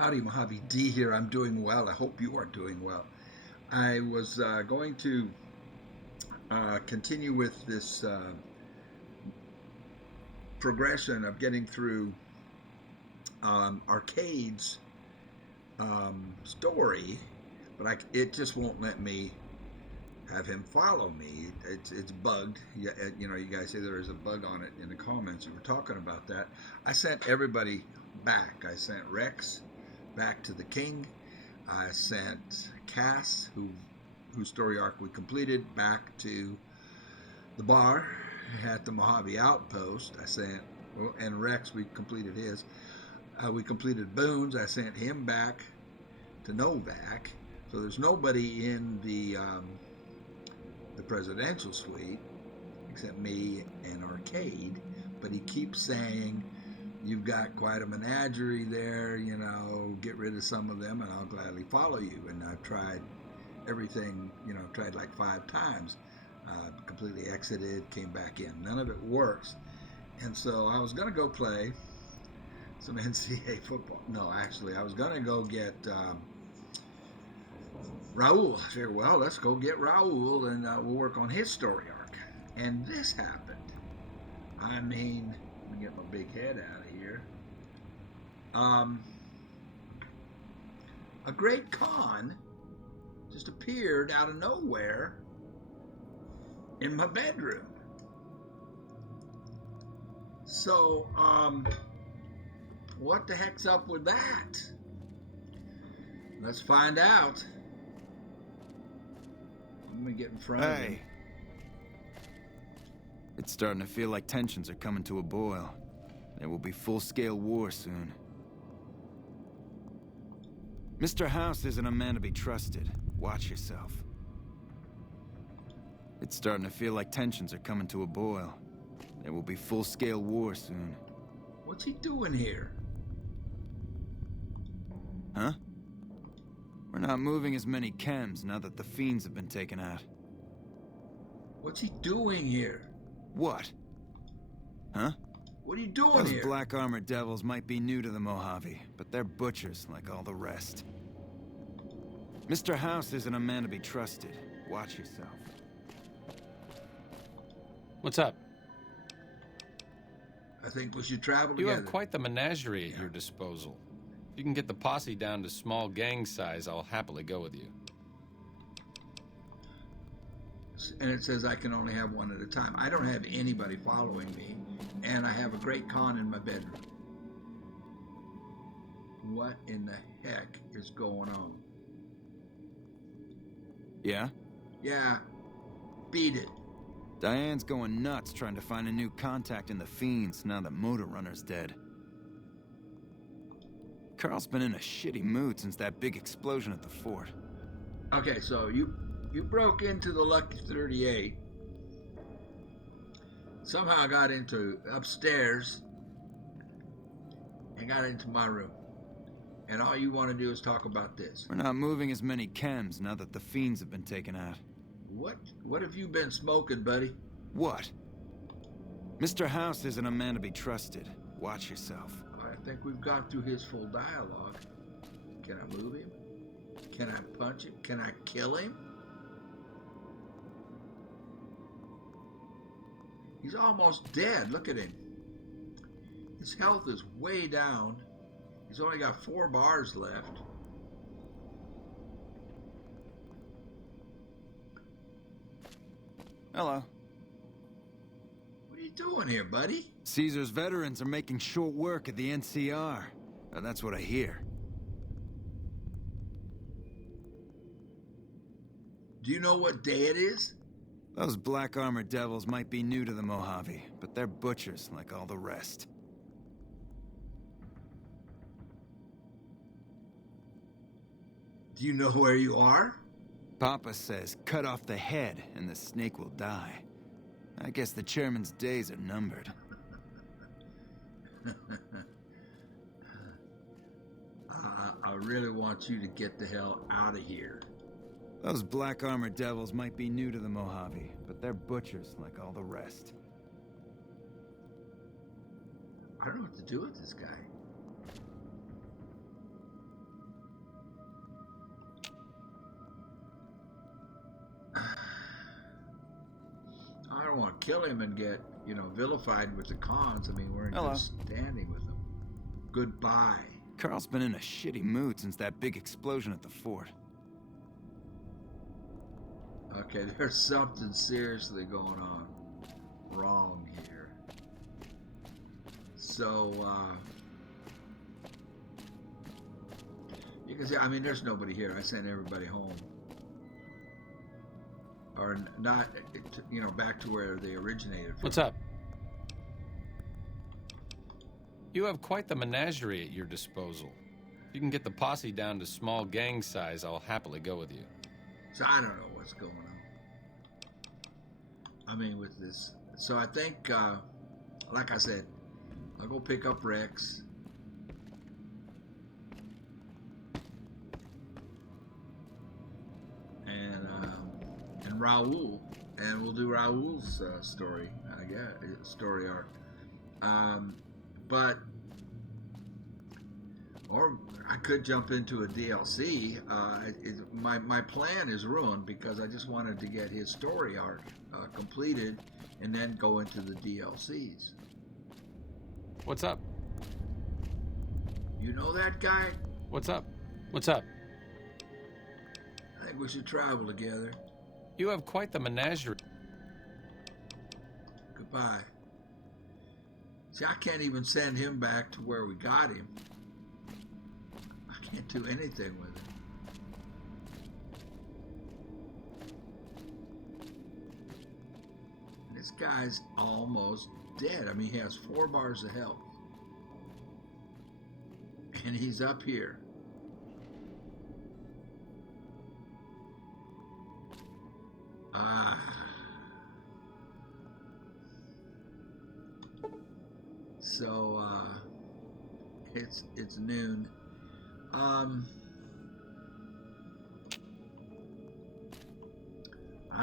Howdy, Mojave D here. I'm doing well. I hope you are doing well. I was going to continue with this progression of getting through Arcade's story, but it just won't let me have him follow me. It's bugged. You guys say there is a bug on it in the comments. You were talking about that. I sent everybody back. I sent Rex back to the king. I sent Cass, whose story arc we completed, back to the bar at the Mojave Outpost. And Rex, we completed his. We completed Boone's. I sent him back to Novak. So there's nobody in the presidential suite except me and Arcade. But he keeps saying, "You've got quite a menagerie there, get rid of some of them and I'll gladly follow you." And I've tried everything, tried like 5 times. Completely exited, came back in. None of it works. And so I was going to go play some NCAA football. No, actually, I was going to go get Raul. I figured, well, let's go get Raul and we'll work on his story arc. And this happened. I mean, let me get my big head out of here. A great con just appeared out of nowhere in my bedroom. So, what the heck's up with that? Let's find out. Let me get in front of him. It's starting to feel like tensions are coming to a boil. There will be full-scale war soon. Mr. House isn't a man to be trusted. Watch yourself. It's starting to feel like tensions are coming to a boil. There will be full-scale war soon. What's he doing here? Huh? We're not moving as many chems now that the fiends have been taken out. What's he doing here? What? Huh? What are you doing Those here? black armored devils might be new to the Mojave, but they're butchers like all the rest. Mr. House isn't a man to be trusted. Watch yourself. What's up? I think we should travel You together. have quite the menagerie at your disposal. If you can get the posse down to small gang size, I'll happily go with you. And it says I can only have one at a time. I don't have anybody following me, and I have a great con in my bedroom. What in the heck is going on? Yeah? Yeah, beat it. Diane's going nuts trying to find a new contact in the fiends now that Motor Runner's dead. Carl's been in a shitty mood since that big explosion at the fort. Okay, so you broke into the Lucky 38. Somehow got into upstairs and got into my room. And all you want to do is talk about this. We're not moving as many chems now that the fiends have been taken out. What have you been smoking, buddy? What? Mr. House isn't a man to be trusted. Watch yourself. I think we've gone through his full dialogue. Can I move him? Can I punch him? Can I kill him? He's almost dead. Look at him. His health is way down. He's only got 4 bars left. Hello. What are you doing here, buddy? Caesar's veterans are making short work at the NCR. That's what I hear. Do you know what day it is? Those black armored devils might be new to the Mojave, but they're butchers like all the rest. Do you know where you are? Papa says cut off the head and the snake will die. I guess the chairman's days are numbered. I really want you to get the hell out of here. Those black armored devils might be new to the Mojave, but they're butchers like all the rest. I don't know what to do with this guy. kill him and get, vilified with the cons, I mean, we're in Hello. good standing with them. Goodbye. Carl's been in a shitty mood since that big explosion at the fort. Okay, there's something seriously going on wrong here. So, you can see, I mean, there's nobody here. I sent everybody home. Or not, back to where they originated from. What's up? You have quite the menagerie at your disposal. If you can get the posse down to small gang size, I'll happily go with you. So I don't know what's going on. I mean, with this. So I think, like I said, I'll go pick up Rex. And Raul. And we'll do Raul's story, I guess, story arc. Or I could jump into a DLC. My plan is ruined because I just wanted to get his story arc completed and then go into the DLCs. What's up? You know that guy? What's up? What's up? I think we should travel together. You have quite the menagerie. Goodbye. See, I can't even send him back to where we got him. I can't do anything with him. This guy's almost dead. I mean, he has 4 bars of health. And he's up here. So, it's noon. I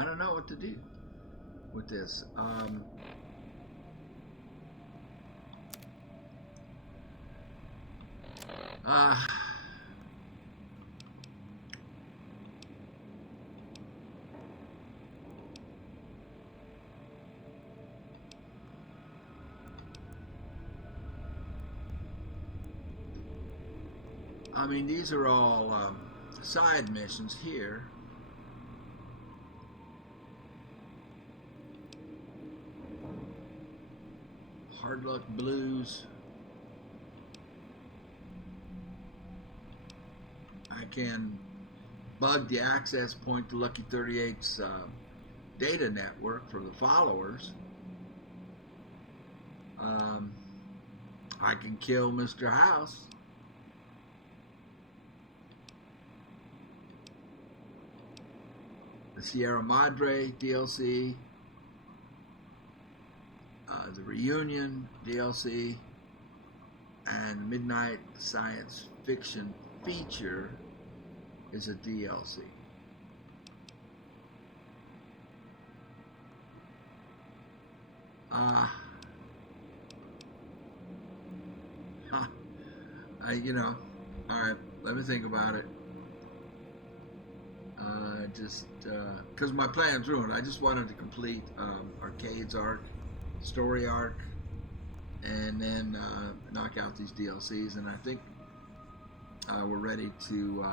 don't know what to do with this. I mean, these are all side missions here. Hard Luck Blues. I can bug the access point to Lucky 38's data network for the followers. I can kill Mr. House. The Sierra Madre DLC, the Reunion DLC, and Midnight Science Fiction Feature is a DLC. All right, let me think about it. Because my plan's ruined. I just wanted to complete Arcade's arc, story arc, and then knock out these DLCs. And I think we're ready to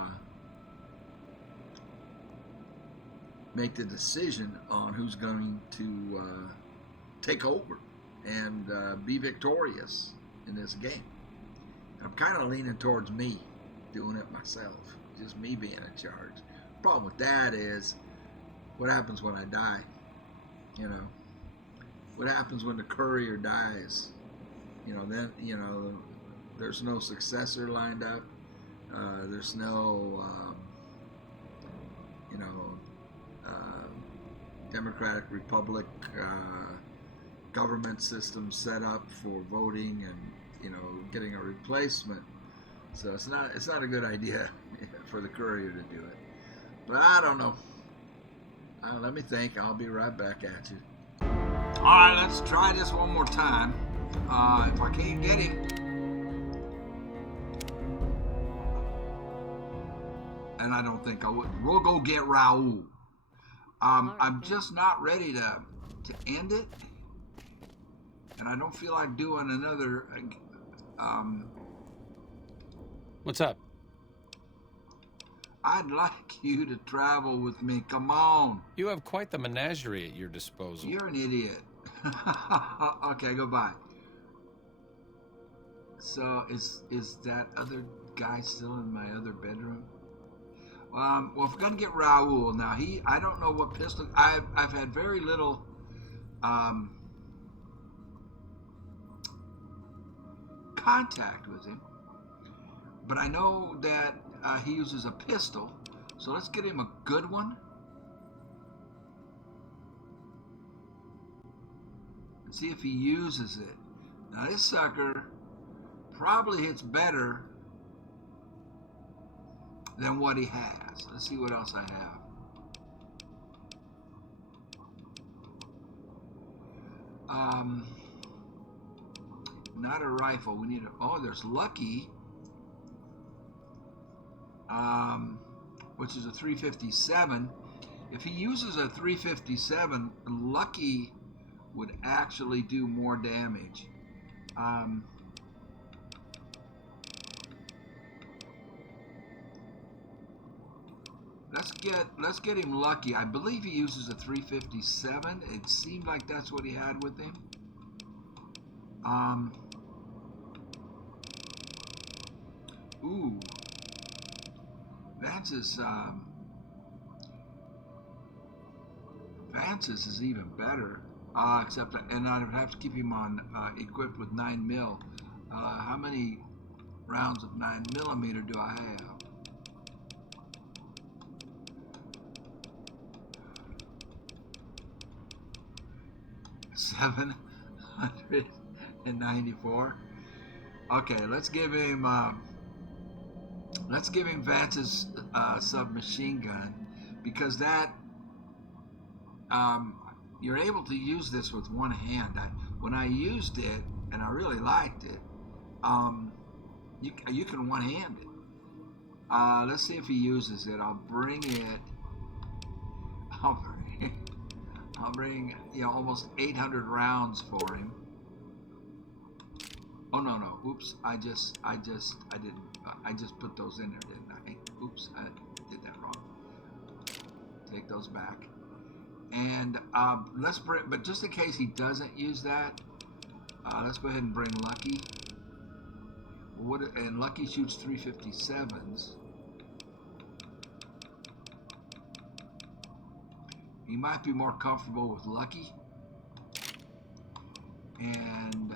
make the decision on who's going to take over and be victorious in this game. I'm kind of leaning towards me doing it myself, just me being in charge. Problem with that is, what happens when I die? What happens when the courier dies? Then there's no successor lined up. There's no Democratic Republic government system set up for voting and getting a replacement. So it's not a good idea for the courier to do it. But I don't know. Let me think. I'll be right back at you. All right, let's try this one more time. If I can't get him, and I don't think I would, we'll go get Raul. I'm just not ready to to end it, and I don't feel like doing another. What's up? I'd like you to travel with me. Come on. You have quite the menagerie at your disposal. You're an idiot. Okay, goodbye. So is that other guy still in my other bedroom? Well, if we're gonna get Raul now, I don't know what pistol. I've had very little contact with him, but I know that he uses a pistol. So let's get him a good one. And see if he uses it. Now this sucker probably hits better than what he has. Let's see what else I have. Not a rifle. We need a. Oh, there's Lucky. Which is a 357. If he uses a 357, Lucky would actually do more damage. Let's get him Lucky. I believe he uses a 357. It seemed like that's what he had with him. Ooh. Vance's is even better. Except, and I'd have to keep him on equipped with 9mm. How many rounds of 9mm do I have? 794. Okay, let's give him Vance's submachine gun, because that you're able to use this with one hand. When I used it, and I really liked it, you can one-hand it. Let's see if he uses it. I'll bring almost 800 rounds for him. Oh no! Oops! I just put those in there, didn't I? Oops! I did that wrong. Take those back. And let's bring. But just in case he doesn't use that, let's go ahead and bring Lucky. And Lucky shoots 357s. He might be more comfortable with Lucky. And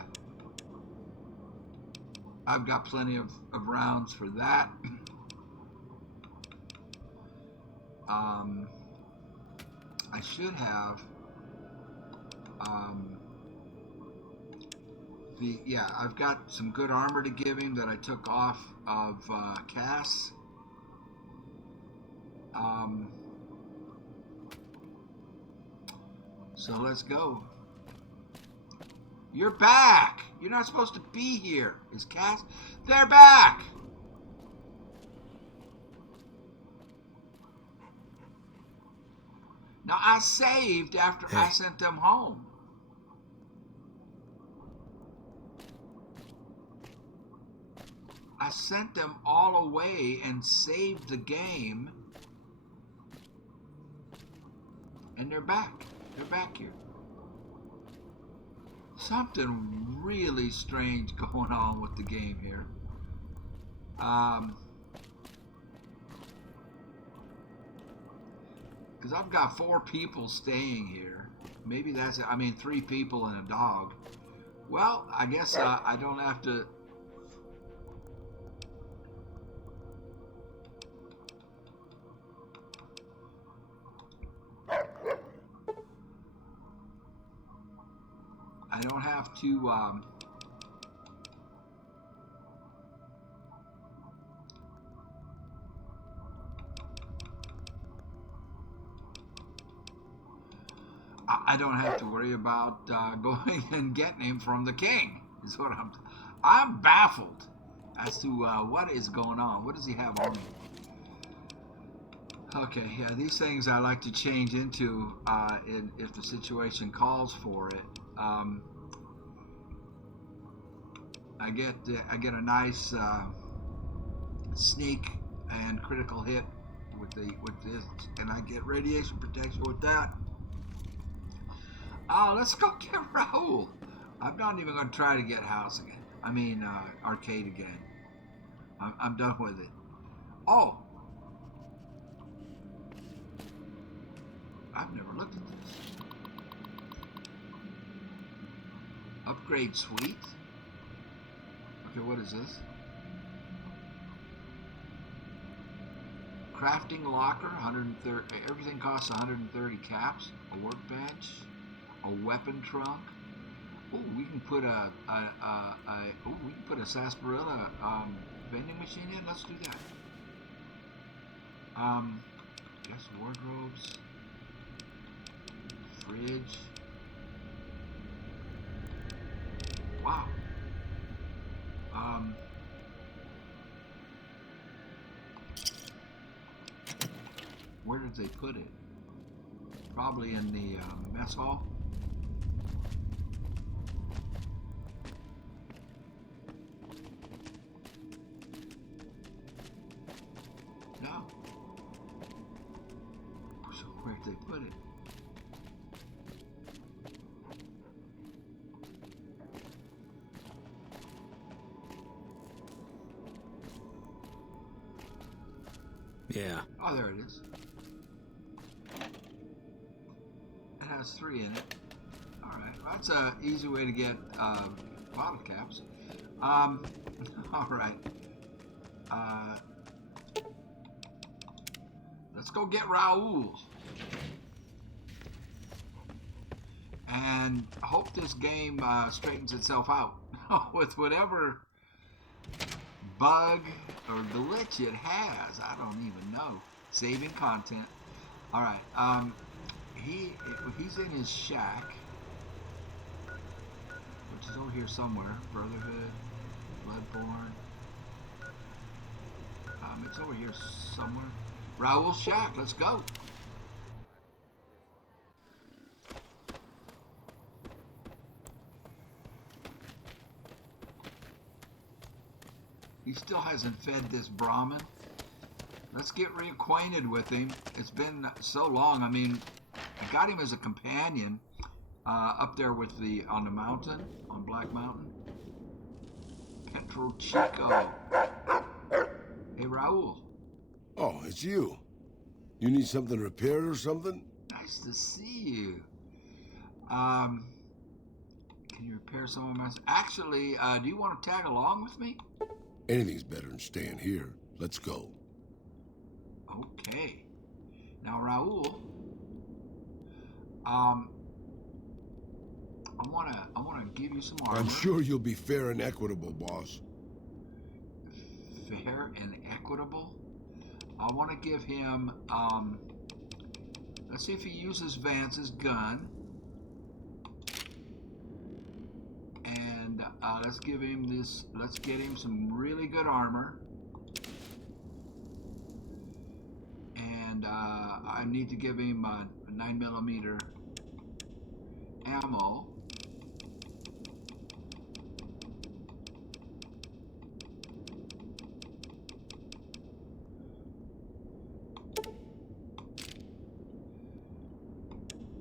I've got plenty of rounds for that. I should have I've got some good armor to give him that I took off of Cass. So let's go. You're back. You're not supposed to be here. Is Cass? They're back. Now I saved after I sent them home. I sent them all away and saved the game. And they're back. They're back here. Something really strange going on with the game here. Because I've got 4 people staying here. Maybe that's it. I mean, 3 people and a dog. Well, I guess I don't have to. I don't have to. I don't have to worry about going and getting him from the king. Is what I'm baffled as to what is going on. What does he have on him? Okay, yeah, these things I like to change into if the situation calls for it. Um, I get a nice sneak and critical hit with this, and I get radiation protection with that. Let's go get Raul. I'm not even gonna try to get house again. I mean arcade again. I'm done with it. Oh, I've never looked at this. Upgrade suite. Okay, what is this? Crafting locker, 130. Everything costs 130 caps. A workbench, a weapon trunk. Oh, we can put we can put a sarsaparilla vending machine in. Let's do that. Guess wardrobes, fridge. Wow. Where did they put it? Probably in the mess hall. No. So where did they put it? Yeah. Oh, there it is. It has 3 in it. All right, that's an easy way to get bottle caps. All right. Let's go get Raul. And hope this game straightens itself out with whatever bug or glitch it has. I don't even know. Saving content. All right. He's in his shack, which is over here somewhere. Brotherhood, Bloodborne. It's over here somewhere. Raul's shack. Let's go. He still hasn't fed this Brahmin. Let's get reacquainted with him. It's been so long. I mean, I got him as a companion up there with on the mountain, on Black Mountain. Petro Chico. Hey, Raul. Oh, it's you. You need something repaired or something? Nice to see you. Can you repair some of my... Actually, do you want to tag along with me? Anything's better than staying here. Let's go. Okay. Now, Raul, I wanna give you some armor. I'm sure you'll be fair and equitable, boss. Fair and equitable? I want to give him, let's see if he uses Vance's gun. And let's give him this, let's get him some really good armor. And I need to give him 9mm ammo.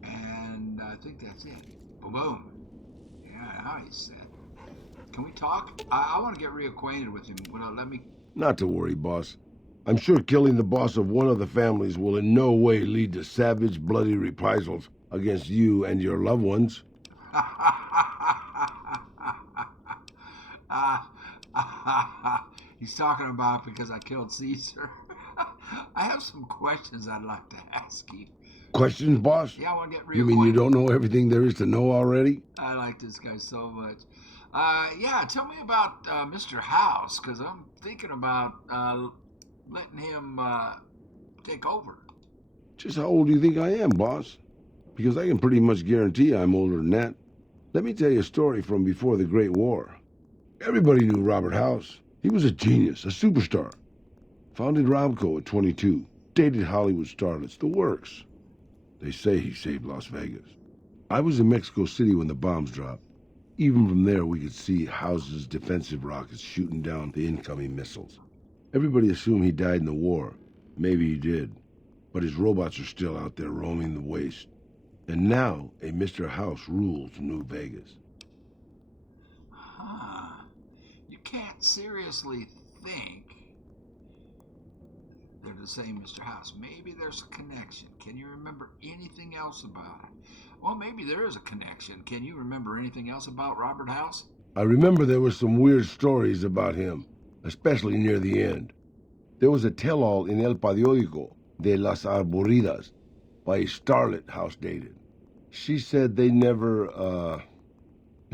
And I think that's it. Boom. Yeah, now he's set. Can we talk? I want to get reacquainted with him. Will it let me? Not to worry, boss. I'm sure killing the boss of one of the families will in no way lead to savage, bloody reprisals against you and your loved ones. He's talking about because I killed Caesar. I have some questions I'd like to ask you. Questions, boss? Yeah, I want to get reacquainted. You mean you don't know everything there is to know already? I like this guy so much. Yeah, tell me about Mr. House, because I'm thinking about letting him take over. Just how old do you think I am, boss? Because I can pretty much guarantee I'm older than that. Let me tell you a story from before the Great War. Everybody knew Robert House. He was a genius, a superstar. Founded Robco at 22. dated Hollywood starlets, the works. They say he saved Las Vegas. I was in Mexico City when the bombs dropped. Even from there, we could see House's defensive rockets shooting down the incoming missiles. Everybody assumed he died in the war. Maybe he did. But his robots are still out there roaming the waste. And now, a Mr. House rules New Vegas. Huh. You can't seriously think they're the same Mr. House. Maybe there's a connection. Can you remember anything else about it? Well, maybe there is a connection. Can you remember anything else about Robert House? I remember there were some weird stories about him, especially near the end. There was a tell-all in El Periódico de las Arboridas by a starlet House dated. She said they never,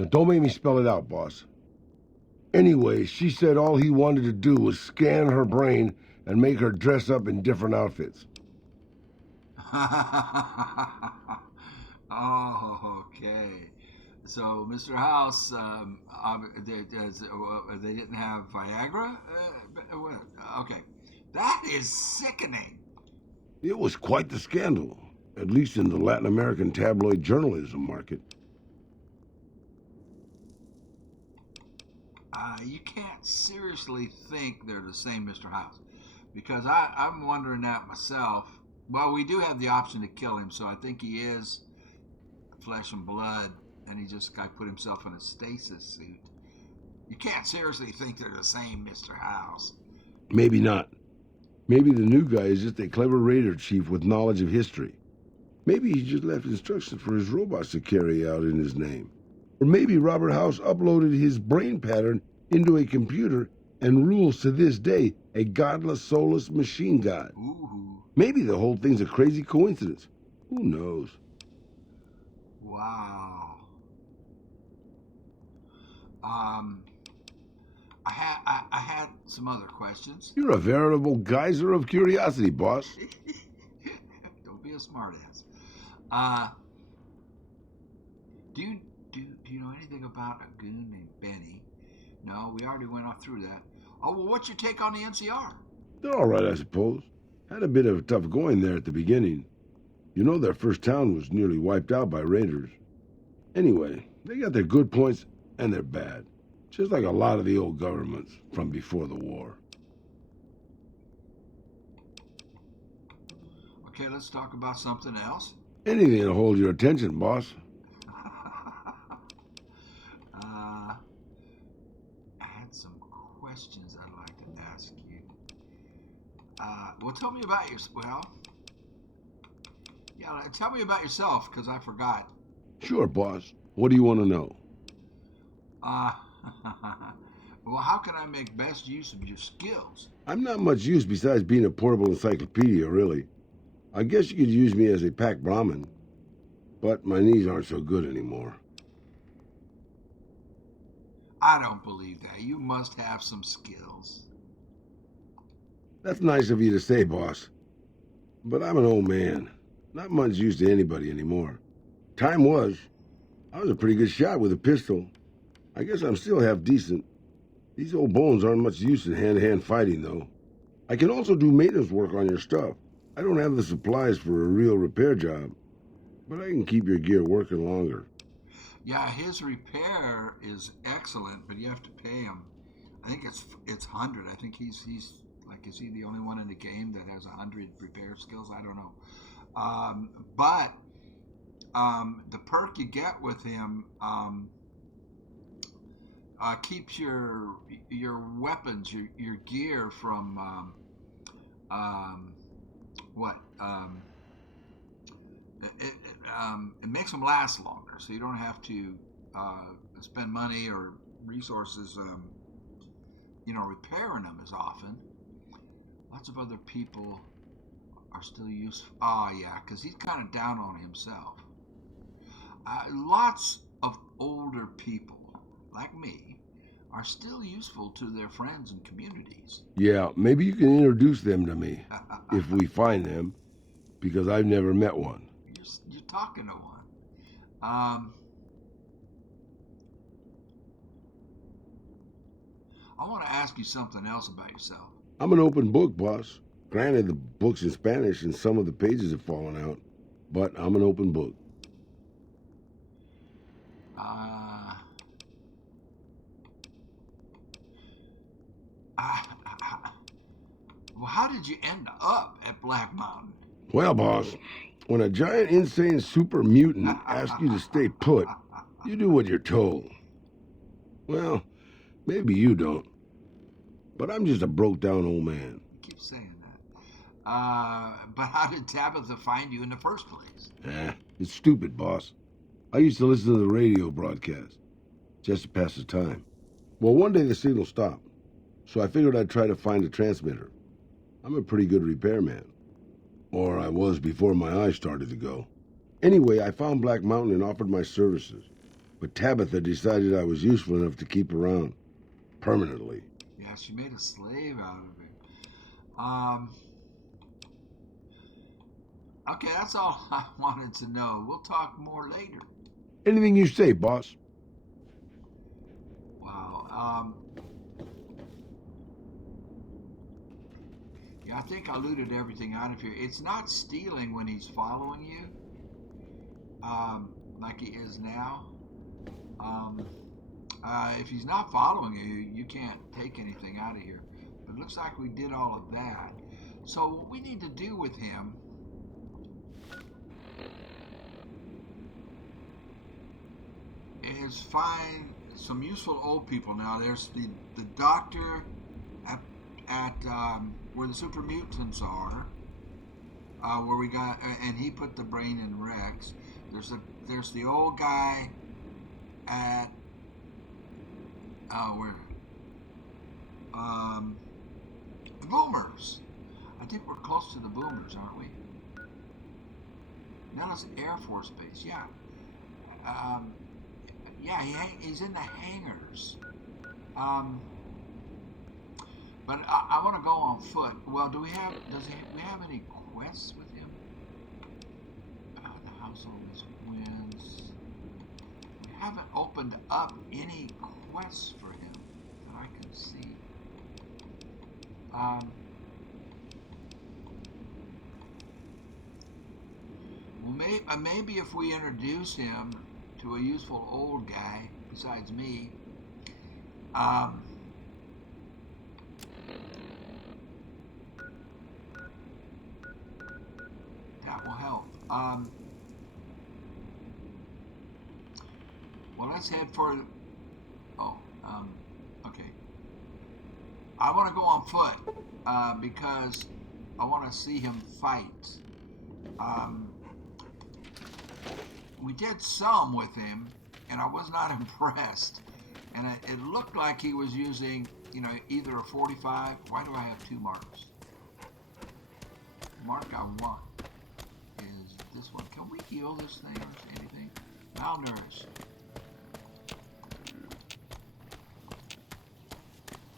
don't make me spell it out, boss. Anyway, she said all he wanted to do was scan her brain and make her dress up in different outfits. Oh, okay. So, Mr. House, they didn't have Viagra? Okay. That is sickening. It was quite the scandal, at least in the Latin American tabloid journalism market. You can't seriously think they're the same Mr. House. Because I'm wondering that myself. Well, we do have the option to kill him, so I think he is flesh and blood, and he just put himself in a stasis suit. You can't seriously think they're the same Mr. House. Maybe not. Maybe the new guy is just a clever raider chief with knowledge of history. Maybe he just left instructions for his robots to carry out in his name. Or maybe Robert House uploaded his brain pattern into a computer and rules to this day a godless, soulless machine god. Ooh. Maybe the whole thing's a crazy coincidence. Who knows? Wow. I had some other questions. You're a veritable geyser of curiosity, boss. Don't be a smartass. Do you know anything about a goon named Benny? No, we already went off through that. Oh, well, what's your take on the NCR? They're all right, I suppose. Had a bit of a tough going there at the beginning. You know, their first town was nearly wiped out by raiders. Anyway, they got their good points and their bad. Just like a lot of the old governments from before the war. Okay, let's talk about something else. Anything to hold your attention, boss. I had some questions I'd like to ask you. Well, tell me about tell me about yourself, because I forgot. Sure, boss. What do you want to know? Well, how can I make best use of your skills? I'm not much use besides being a portable encyclopedia, really. I guess you could use me as a pack Brahmin. But my knees aren't so good anymore. I don't believe that. You must have some skills. That's nice of you to say, boss. But I'm an old man. Not much use to anybody anymore. Time was. I was a pretty good shot with a pistol. I guess I'm still half decent. These old bones aren't much use in hand-to-hand fighting, though. I can also do maintenance work on your stuff. I don't have the supplies for a real repair job, but I can keep your gear working longer. Yeah, his repair is excellent, but you have to pay him. I think it's 100. I think he's like, is he the only one in the game that has 100 repair skills? I don't know. But the perk you get with him keeps your weapons, your gear from it makes them last longer, so you don't have to spend money or resources, repairing them as often. Lots of other people are still useful. Oh, yeah, because he's kind of down on himself. Lots of older people, like me, are still useful to their friends and communities. Yeah, maybe you can introduce them to me, if we find them, because I've never met one. You're talking to one. I want to ask you something else about yourself. I'm an open book, boss. Granted, the book's in Spanish and some of the pages have fallen out, but I'm an open book. Uh, uh, well, how did you end up at Black Mountain? Well, boss, when a giant, insane super mutant asks you to stay put, you do what you're told. Well, maybe you don't, but I'm just a broke-down old man. You keep saying that. But how did Tabitha find you in the first place? It's stupid, boss. I used to listen to the radio broadcast, just to pass the time. Well, one day the signal stopped, so I figured I'd try to find a transmitter. I'm a pretty good repairman. Or I was before my eyes started to go. Anyway, I found Black Mountain and offered my services. But Tabitha decided I was useful enough to keep around. Permanently. Yeah, she made a slave out of it. Okay, that's all I wanted to know. We'll talk more later. Anything you say, boss. Wow. Yeah, I think I looted everything out of here. It's not stealing when he's following you, like he is now. If he's not following you, you can't take anything out of here. But it looks like we did all of that. So what we need to do with him is find some useful old people. Now there's the doctor at where the super mutants are, where we got, and he put the brain in Rex. There's the old guy at where the Boomers. I think we're close to the Boomers, aren't we? Now it's Air Force Base. Yeah. Yeah, he's in the hangars. But I want to go on foot. Well, do we have any quests with him? The household is wins. We haven't opened up any quests for him that I can see. Well, maybe if we introduce him to a useful old guy besides me, that will help. Well, let's head for. Okay. I want to go on foot because I want to see him fight. We did some with him, and I was not impressed. And it looked like he was using, either a 45. Why do I have two marks? Mark I want is this one. Can we heal this thing or anything? Malnourished.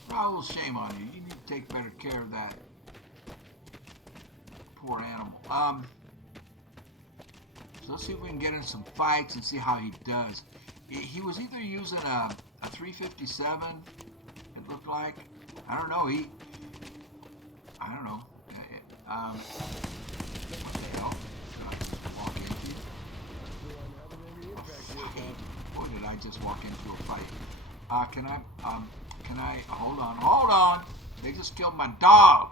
Raul, shame on you. You need to take better care of that poor animal. So let's see if we can get in some fights and see how he does. He was either using a 357, it looked like. I don't know. I don't know. What the hell? Did I just walk into? A fight. Boy, did I just walk into a fight. Can I, hold on. They just killed my dog.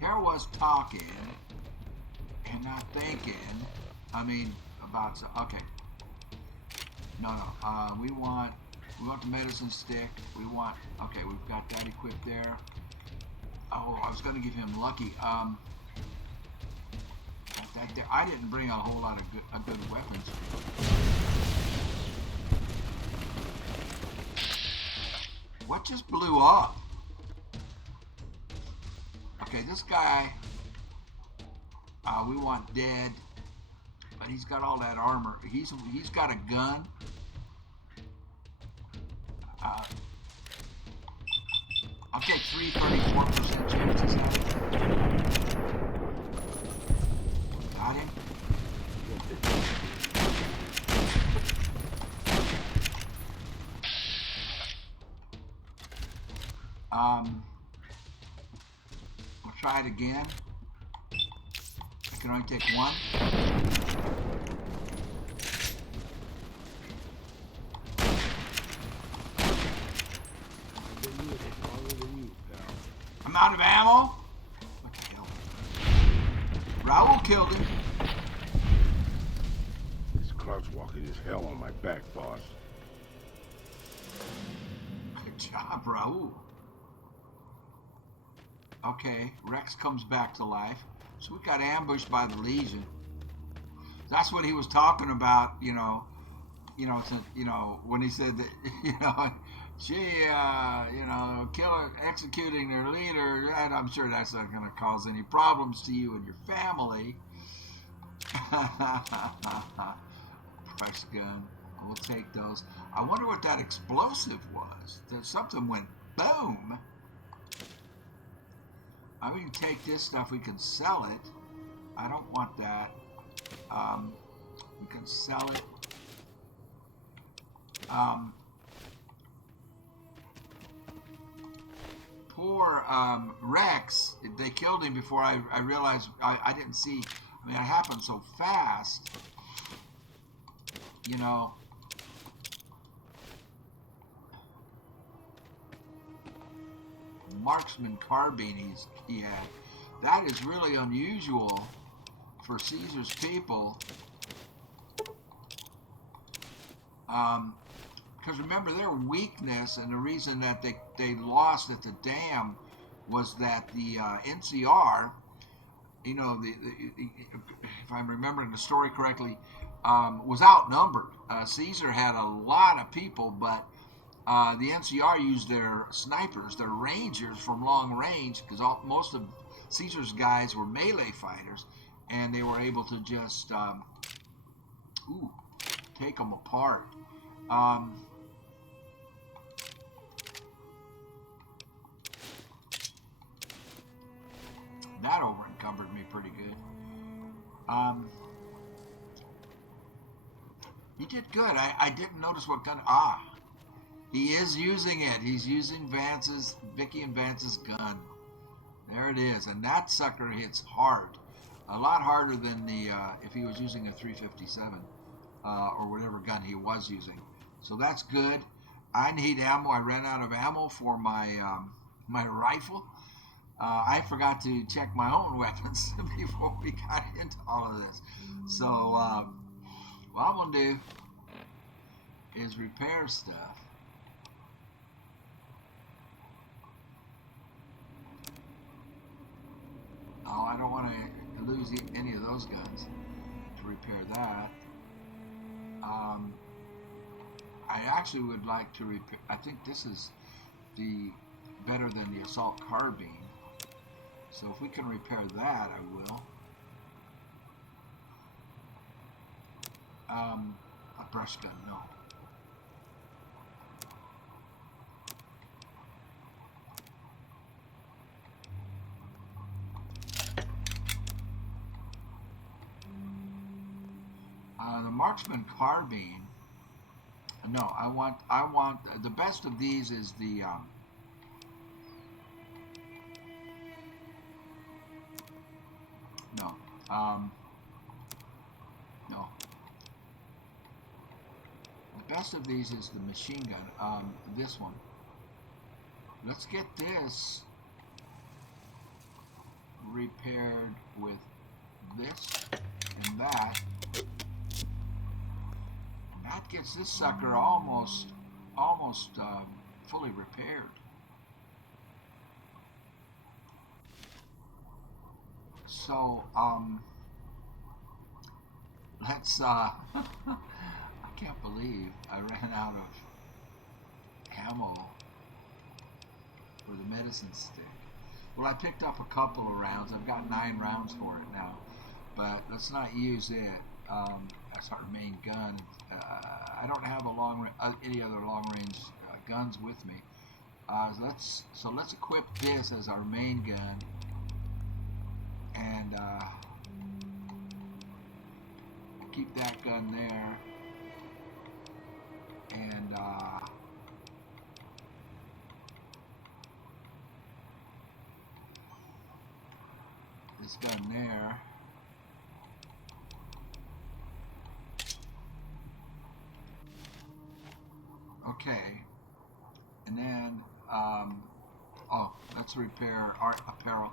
Here was talking and not thinking. Okay. No. We want the medicine stick. Okay, we've got that equipped there. Oh, I was going to give him Lucky. I didn't bring a whole lot of good weapons. What just blew up? Okay, this guy, we want dead, but he's got all that armor. He's got a gun. I'll take 34% chances at it. Got him. try it again. I can only take one. I'm out of ammo. What the hell? Raul killed him. This crouch walking is hell on my back, boss. Good job, Raul. Okay, Rex comes back to life. So we got ambushed by the Legion. That's what he was talking about, when he said that, killer executing their leader, and I'm sure that's not going to cause any problems to you and your family. Fresh gun. We'll take those. I wonder what that explosive was. Something went boom. We can take this stuff. We can sell it. I don't want that. We can sell it. Poor Rex. They killed him before I realized. I didn't see. I mean, it happened so fast. Marksman carbine he had. That is really unusual for Caesar's people. Because remember, their weakness and the reason that they lost at the dam was that the NCR, if I'm remembering the story correctly, was outnumbered. Caesar had a lot of people, but the NCR used their snipers, their rangers from long range, because most of Caesar's guys were melee fighters, and they were able to just take them apart. That over encumbered me pretty good. He did good. I didn't notice what gun. He is using it. He's using Vicky and Vance's gun. There it is. And that sucker hits hard. A lot harder than if he was using a 357 or whatever gun he was using. So that's good. I need ammo. I ran out of ammo for my my rifle. I forgot to check my own weapons before we got into all of this. So what I'm going to do is repair stuff. Oh, I don't want to lose any of those guns to repair that. I actually would like to repair. I think this is better than the assault carbine. So if we can repair that, I will. A brush gun, no. The marksman carbine. No, I want the best of these is the no. No. The best of these is the machine gun. This one. Let's get this repaired with this and that. And that gets this sucker almost fully repaired. So, let's, I can't believe I ran out of ammo for the medicine stick. Well, I picked up a couple of rounds. I've got 9 rounds for it now, but let's not use it. That's our main gun. I don't have any other long-range guns with me. So let's equip this as our main gun. And keep that gun there. And this gun there. Okay. And then, oh, let's repair art apparel.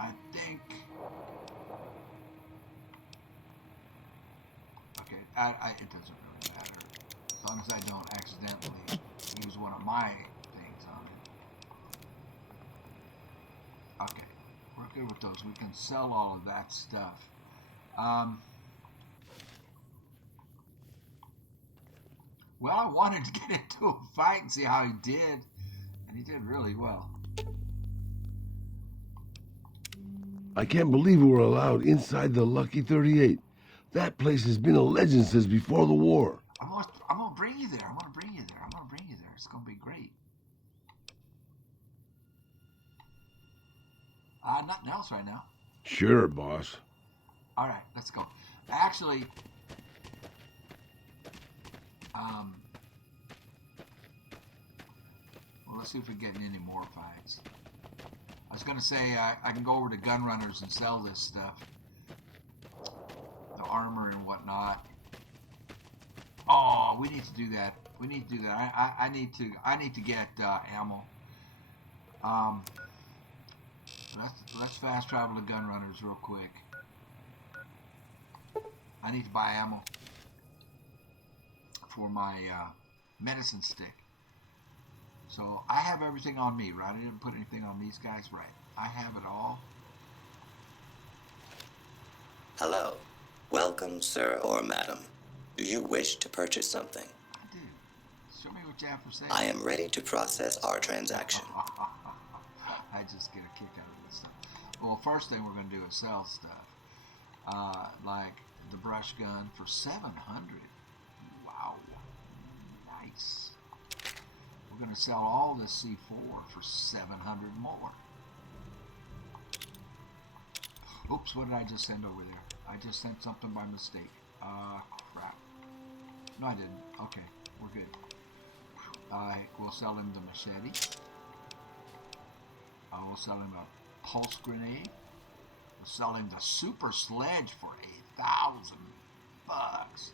I think. Okay, it doesn't really matter as long as I don't accidentally use one of my things on it. Okay, we're good with those. We can sell all of that stuff. Well, I wanted to get into a fight and see how he did, and he did really well. I can't believe we were allowed inside the Lucky 38. That place has been a legend since before the war. I'm gonna bring you there. I'm gonna bring you there. It's gonna be great. Nothing else right now. Sure, boss. All right, let's go. Actually, well, let's see if we get any more fights. I was gonna say I can go over to Gun Runners and sell this stuff, the armor and whatnot. Oh, we need to do that. We need to do that. I need to get ammo. Let's fast travel to Gun Runners real quick. I need to buy ammo for my medicine stick. So I have everything on me, right? I didn't put anything on these guys, right? I have it all. Hello. Welcome, sir or madam. Do you wish to purchase something? I do. Show me what you have for sale. I am ready to process our transaction. I just get a kick out of this stuff. Well, first thing we're going to do is sell stuff. Like the brush gun for 700. Wow. Nice. We're going to sell all this C4 for 700 more. Oops, what did I just send over there? I just sent something by mistake. Crap. No, I didn't. Okay, we're good. We'll sell him the machete. We'll sell him a pulse grenade. We'll sell him the super sledge for $1,000.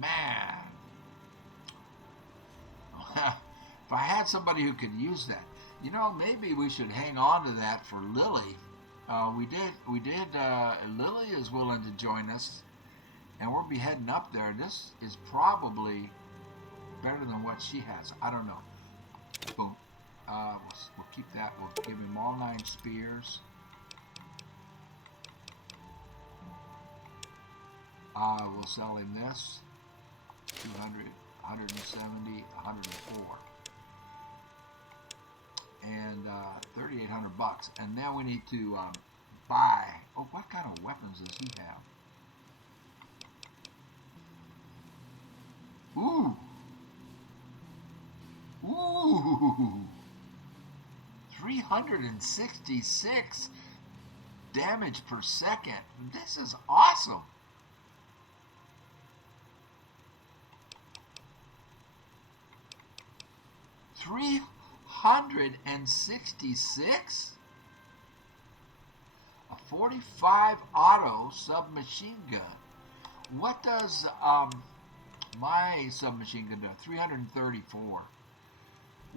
Man. If I had somebody who could use that, you know, maybe we should hang on to that for Lily. We did. Lily is willing to join us, and we'll be heading up there. This is probably better than what she has. I don't know. Boom. We'll keep that. We'll give him all 9 spears. We'll sell him this. 200, 170, 104. And 3,800 bucks. And now we need to buy. Oh, what kind of weapons does he have? Ooh. Ooh. 366 damage per second. This is awesome. $366? A 45 auto submachine gun. What does my submachine gun do? 334.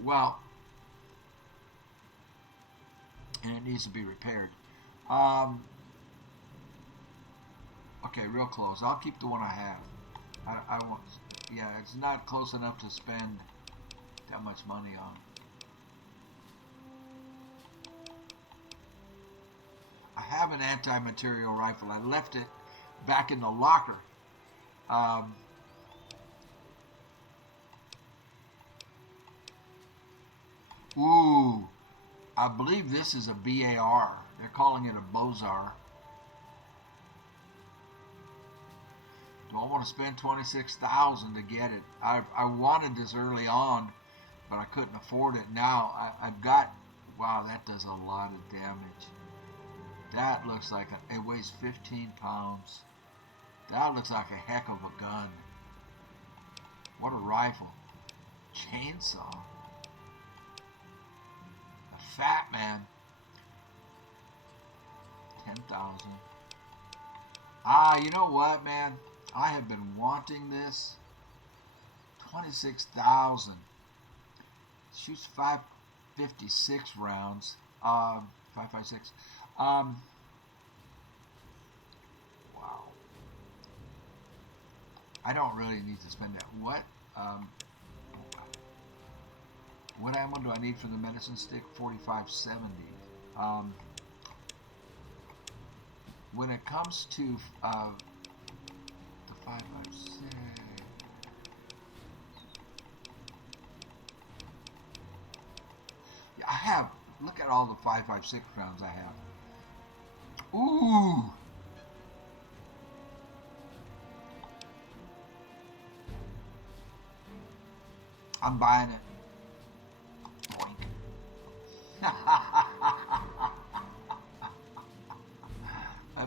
Well, and it needs to be repaired. Okay, real close. I'll keep the one I have. I won't. Yeah, it's not close enough to spend that much money on. I have an anti-material rifle. I left it back in the locker. Ooh, I believe this is a BAR. They're calling it a Bozar. Don't want to spend 26,000 to get it. I wanted this early on, but I couldn't afford it. Now I've got. Wow, that does a lot of damage. That looks like it weighs 15 pounds. That looks like a heck of a gun. What a rifle. Chainsaw. A fat man. 10,000. You know what, man? I have been wanting this. 26,000. Shoots 556 rounds. 556. Wow. I don't really need to spend that. What ammo do I need for the medicine stick? 4570. When it comes to the 556, yeah, I have. Look at all the 556 rounds I have. Ooh. I'm buying it. Boink.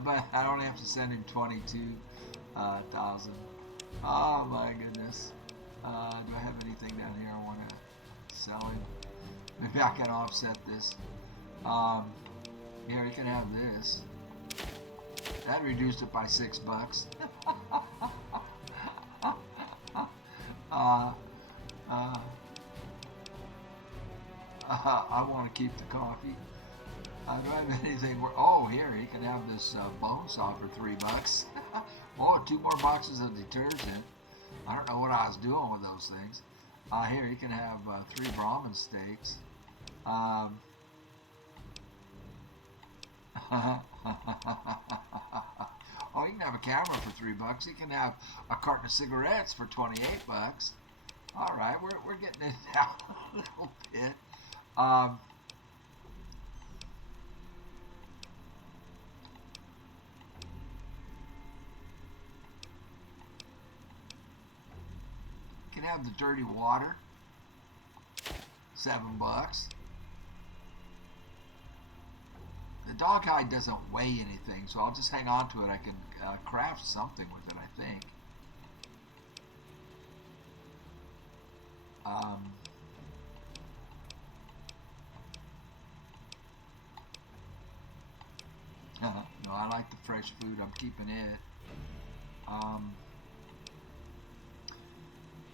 But I only have to send him 22,000. Oh my goodness. Do I have anything down here I want to sell him? Maybe I can offset this. Here, you can have this. That reduced it by $6. I want to keep the coffee. Do I have anything where? Oh, here, you can have this bone saw for $3. Oh, 2 more boxes of detergent. I don't know what I was doing with those things. Here, you can have 3 Brahmin steaks. Oh, you can have a camera for $3. You can have a carton of cigarettes for $28. All right, we're getting it down a little bit. You can have the dirty water, $7. The dog hide doesn't weigh anything, so I'll just hang on to it. I can craft something with it, I think. No, I like the fresh food. I'm keeping it.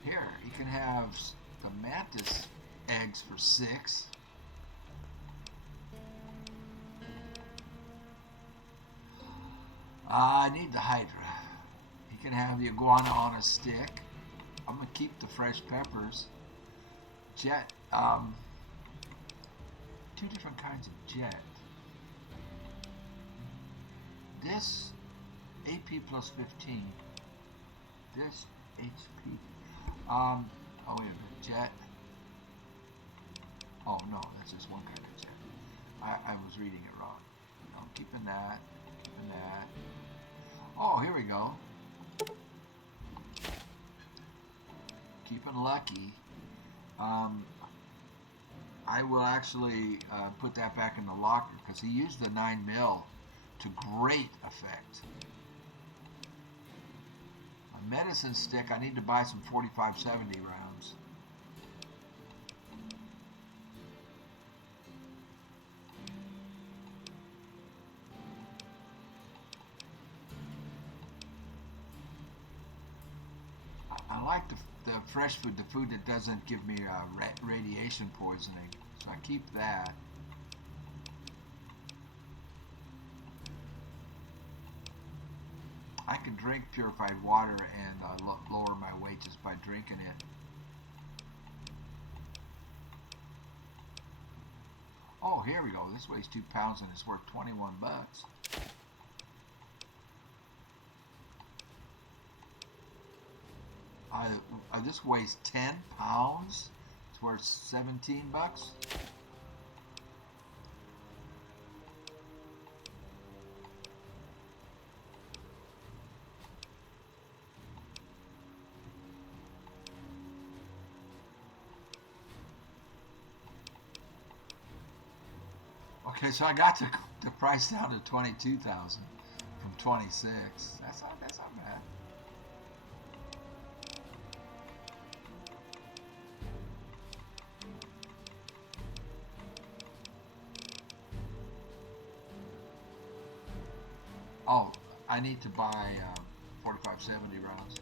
Here, you can have the mantis eggs for $6. I need the hydra. You can have the iguana on a stick. I'm gonna keep the fresh peppers. Jet. 2 different kinds of jet. This AP plus 15. This HP. Oh wait a minute, jet. Oh no, that's just one kind of jet. I was reading it wrong. I'm keeping that, keeping that. Oh, here we go. Keeping lucky. I will actually put that back in the locker because he used the 9mm to great effect. A medicine stick, I need to buy some 4570 rounds. I like the fresh food, the food that doesn't give me radiation poisoning. So I keep that. I can drink purified water and lower my weight just by drinking it. Oh, here we go. This weighs 2 pounds and it's worth $21. This weighs 10 pounds. It's worth $17. Okay, so I got the price down to 22,000 from 26. That's not bad. Oh, I need to buy 4570 rounds.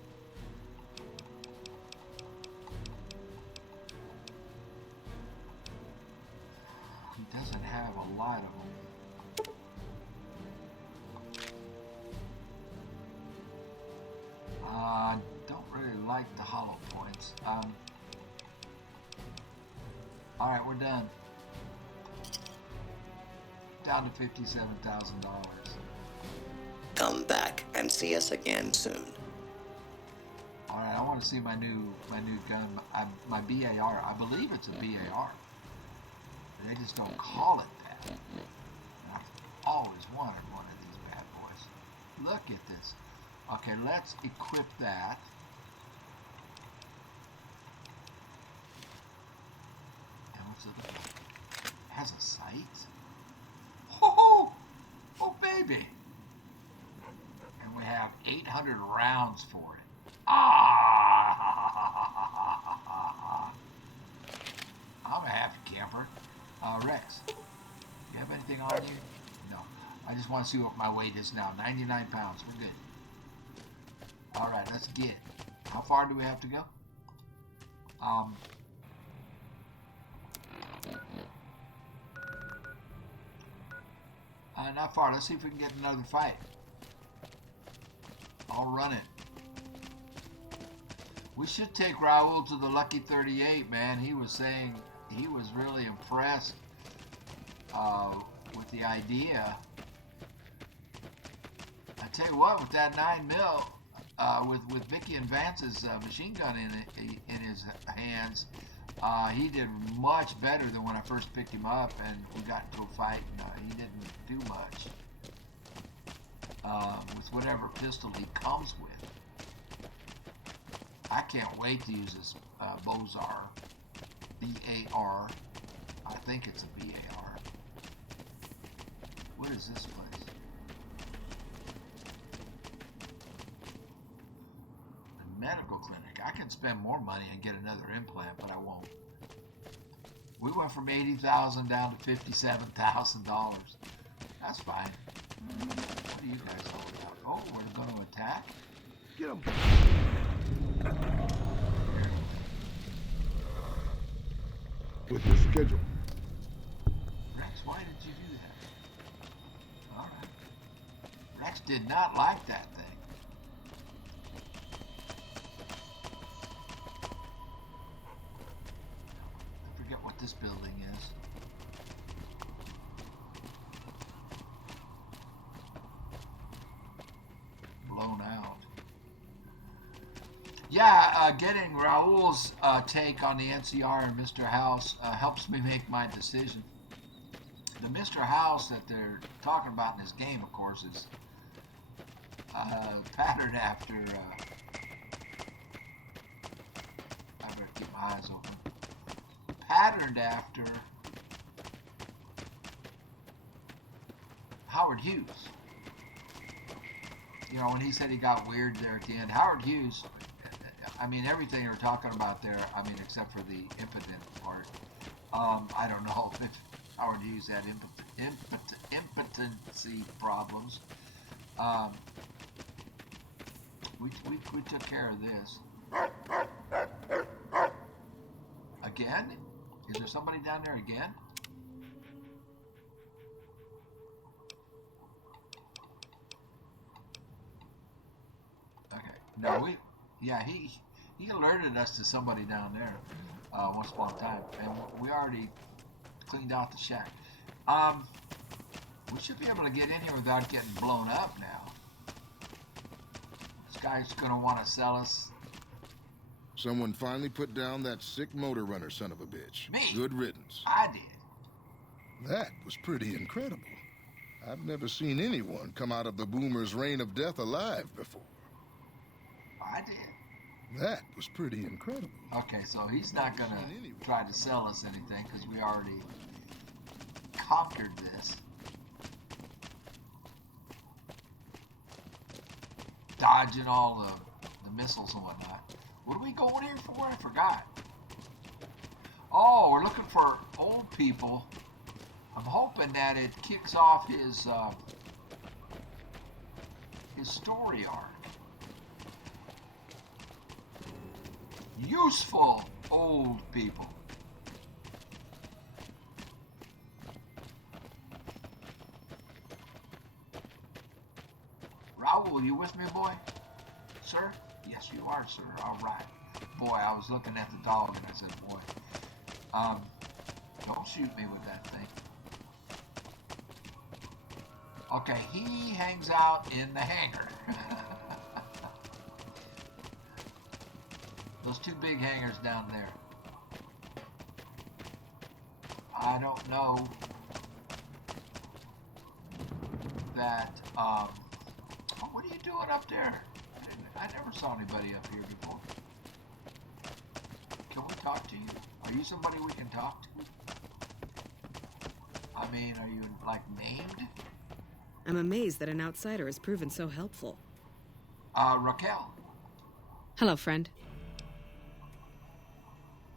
He doesn't have a lot of them. Don't really like the hollow points. Alright, we're done. Down to $57,000. Come back and see us again soon. Alright, I want to see my new gun, my BAR. I believe it's a BAR. They just don't call it that. And I've always wanted one of these bad boys. Look at this. Okay, let's equip that. And what's it? It has a sight. Oh, oh baby! And we have 800 rounds for it. Ah! I'm a happy camper. Rex, you have anything on you? No. I just want to see what my weight is now. 99 pounds. We're good. Alright, let's get it. How far do we have to go? Not far. Let's see if we can get another fight. I'll run it. We should take Raul to the Lucky 38, man. He was saying he was really impressed with the idea. I tell you what, with that 9mm, with Vicky and Vance's machine gun in his hands, he did much better than when I first picked him up and we got into a fight and he didn't do much with whatever pistol he comes with. I can't wait to use this Bozar, B-A-R. I think it's a B-A-R. What is this place? A medical clinic. I can spend more money and get another implant, but I won't. We went from $80,000 down to $57,000. That's fine. What are you guys all about? Oh, we're going to attack? Get him. With your schedule. Rex, why did you do that? Alright. Rex did not like that thing. I forget what this building is. Blown out. Yeah, getting Raul's take on the NCR and Mr. House helps me make my decision. The Mr. House that they're talking about in this game, of course, is patterned after... I better keep my eyes open. Patterned after Howard Hughes. You know, when he said he got weird there at the end, Howard Hughes... I mean, everything they're talking about there, I mean, except for the impotent part. I don't know if Howard Hughes had impotency problems. We took care of this. Again? Is there somebody down there again? Okay. No, yeah, he alerted us to somebody down there once upon a time, and we already cleaned out the shack. We should be able to get in here without getting blown up now. This guy's gonna want to sell us. Someone finally put down that sick motor runner son of a bitch. Me? Good riddance. I did. That was pretty incredible. I've never seen anyone come out of the boomer's reign of death alive before. I did. That was pretty incredible. Okay, so he's not gonna try to sell us anything because we already conquered this. Dodging all the missiles and whatnot. What are we going here for? I forgot. Oh, we're looking for old people. I'm hoping that it kicks off his story arc. Useful old people. Raul, you with me, boy? Sir? Yes, you are, sir. All right. Boy, I was looking at the dog and I said, boy, don't shoot me with that thing. Okay, he hangs out in the hangar. Those two big hangars down there. I don't know that, oh, what are you doing up there? I never saw anybody up here before. Can we talk to you? Are you somebody we can talk to? I mean, are you, like, named? I'm amazed that an outsider has proven so helpful. Raquel. Hello, friend.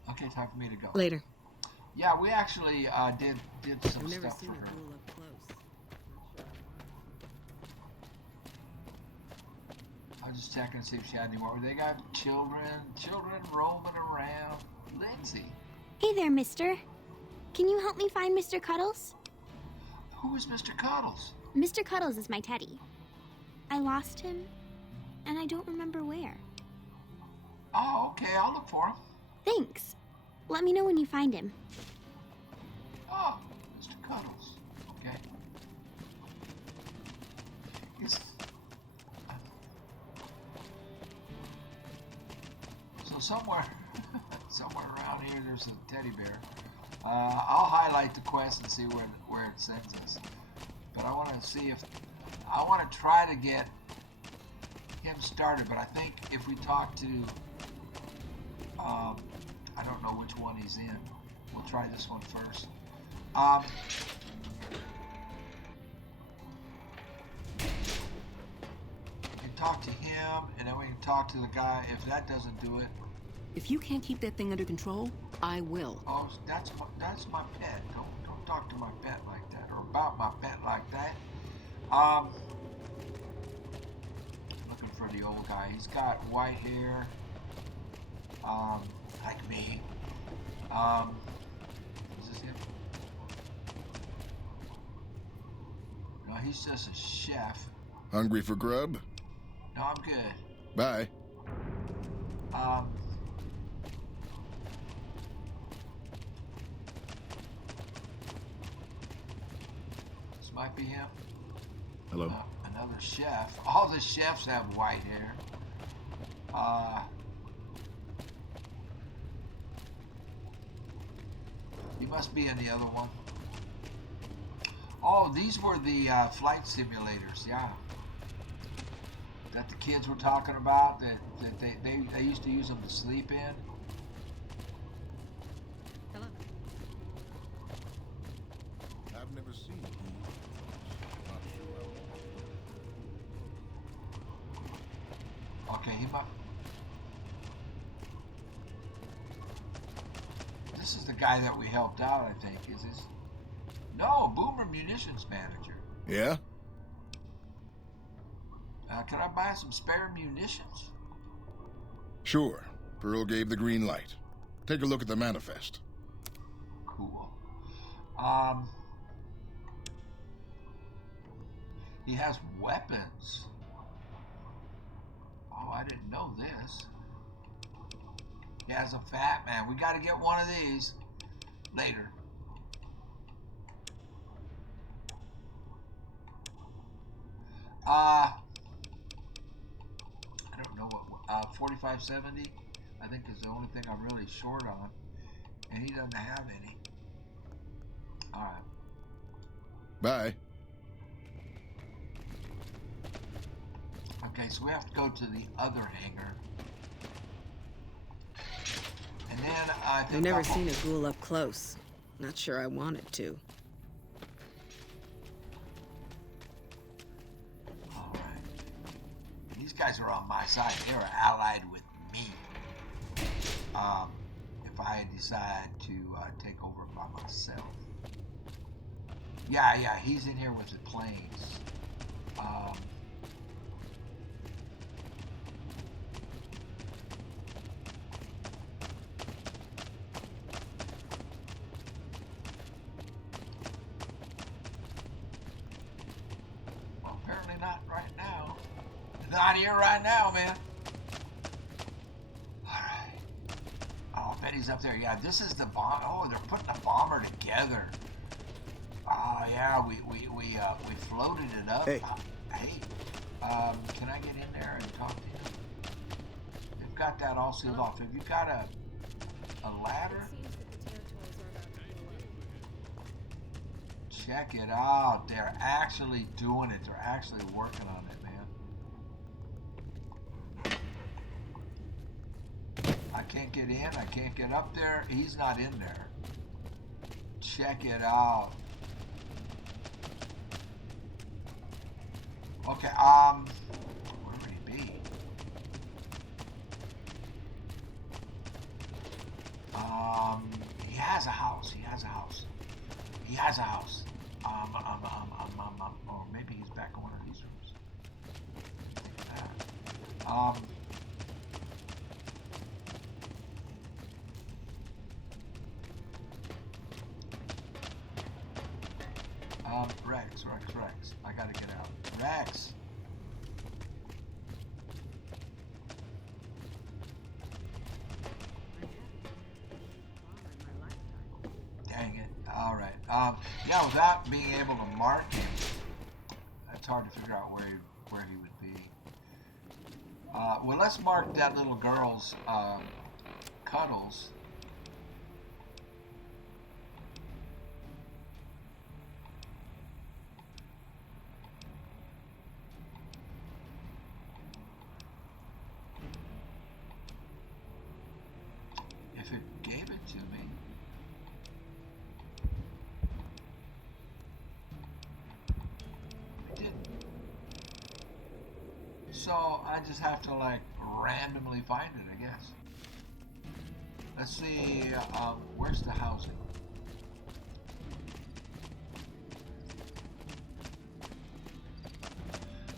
Okay, time for me to go. Later. Yeah, we actually did some I've never stuff seen for a her. ghoul up close. I was just checking to see if she had any more. They got children roaming around. Lindsay, Hey there, mister. Can you help me find Mr. Cuddles? who is Mr. Cuddles? Mr. Cuddles is my teddy. I lost him, and I don't remember where. Oh, okay, I'll look for him. Thanks. Let me know when you find him. Oh, Mr. Cuddles. Okay. So somewhere around here, there's a teddy bear. I'll highlight the quest and see where it sends us. But I want to try to get him started. But I think if we talk to, I don't know which one he's in. We'll try this one first. We can talk to him, and then we can talk to the guy. If that doesn't do it, If you can't keep that thing under control, I will. oh, that's my pet. Don't talk to my pet like that, or about my pet like that. Looking for the old guy. He's got white hair. Like me. Is this him? No, he's just a chef. Hungry for grub? No, I'm good. Bye. This might be him. Hello. Another chef. All the chefs have white hair. He must be in the other one. Oh, these were the flight simulators, yeah. That the kids were talking about, that they used to use them to sleep in. Hello. I've never seen it. Okay, he might. This is the guy that we helped out, I think. Is this? No, Boomer Munitions Manager. Yeah? Can I buy some spare munitions? Sure. Pearl gave the green light. Take a look at the manifest. Cool. He has weapons. Oh, I didn't know this. He has a fat man. We got to get one of these later. I don't know what 4570 I think is the only thing I'm really short on, and he doesn't have any. All right. Bye. Okay, so we have to go to the other hangar. And then I think I've never seen a ghoul up close. Not sure I wanted to. guys are on my side. They are allied with me. If I decide to take over by myself. Yeah, he's in here with the planes. Well, apparently not right now. Not here right now, man. Alright. Oh, I bet he's up there. Yeah, this is the bomb. Oh, they're putting the bomber together. Yeah, we floated it up. Hey. Hey, can I get in there and talk to you? They've got that all sealed off. Have you got a ladder? Check it out. They're actually doing it. They're actually working on it, man. I can't get in. I can't get up there. He's not in there. Check it out. Okay, where would he be? He has a house. He has a house. He has a house. Or maybe he's back in one of these rooms. Rex. I gotta get out. Rex! Dang it. Alright. Yeah, without being able to mark him, it's hard to figure out where he would be. Well, let's mark that little girl's cuddles. If it gave it to me. It didn't. So I just have to like randomly find it, I guess. Let's see, where's the housing?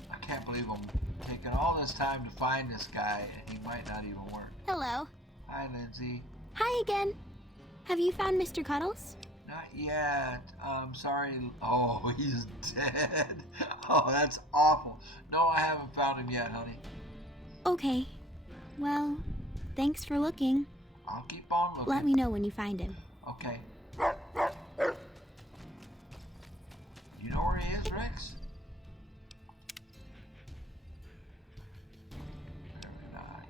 I can't believe I'm taking all this time to find this guy and he might not even work. Hello. Hi, Lindsay. Hi again. Have you found Mr. Cuddles? Not yet. Sorry. Oh, he's dead. Oh, that's awful. No, I haven't found him yet, honey. Okay. Well, thanks for looking. I'll keep on looking. Let me know when you find him. Okay. You know where he is, Rex? Apparently not.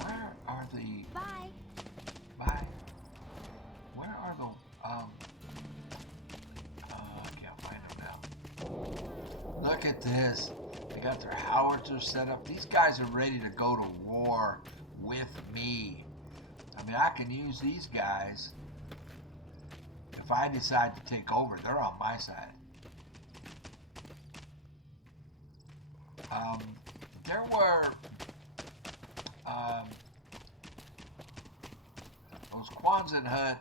Where are the... Bye. Bye. Where are the... I can't find them now. Look at this. They got their howitzers set up. These guys are ready to go to war with me. I mean, I can use these guys. If I decide to take over, they're on my side. There were those Quonset hut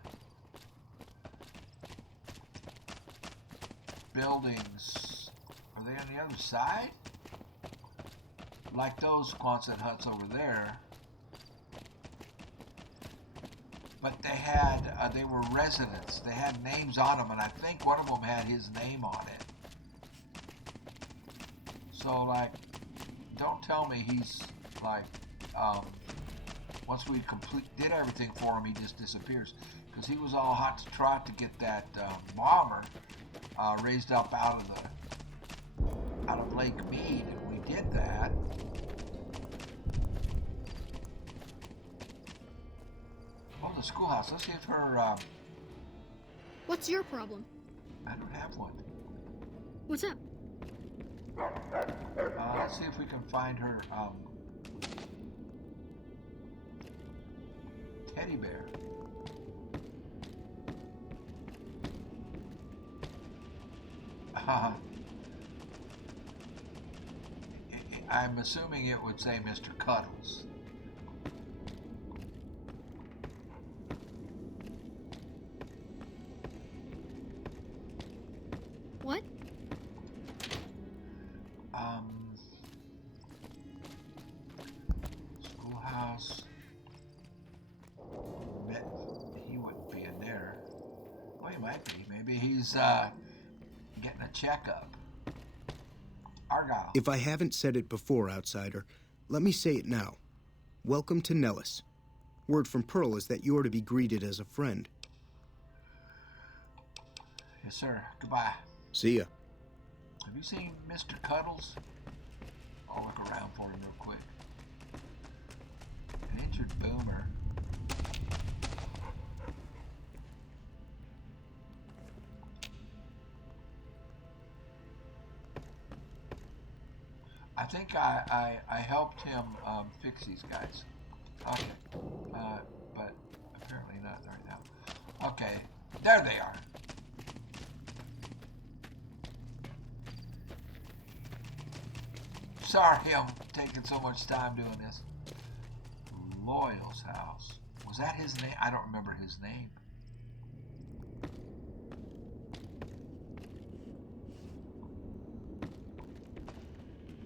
buildings. Are they on the other side? Like those Quonset huts over there. But they had, they were residents. They had names on them, and I think one of them had his name on it. So, like, don't tell me he's, like, once we did everything for him, he just disappears. Because he was all hot to trot to get that bomber raised up out of Lake Mead, and we did that. Oh, the schoolhouse. Let's see if her, What's your problem? I don't have one. What's up? Let's see if we can find her, teddy bear. I'm assuming it would say Mr. Cuddles. What? Schoolhouse. He wouldn't be in there. Well, he might be. Maybe he's getting a checkup. Argyle. If I haven't said it before, outsider, let me say it now. Welcome to Nellis. Word from Pearl is that you are to be greeted as a friend. Yes, sir. Goodbye. See ya. Have you seen Mr. Cuddles? I'll look around for him real quick. An injured boomer. I think I helped him fix these guys. Okay. But apparently not right now. Okay. There they are. Sorry I'm taking so much time doing this. Loyal's house. Was that his name? I don't remember his name.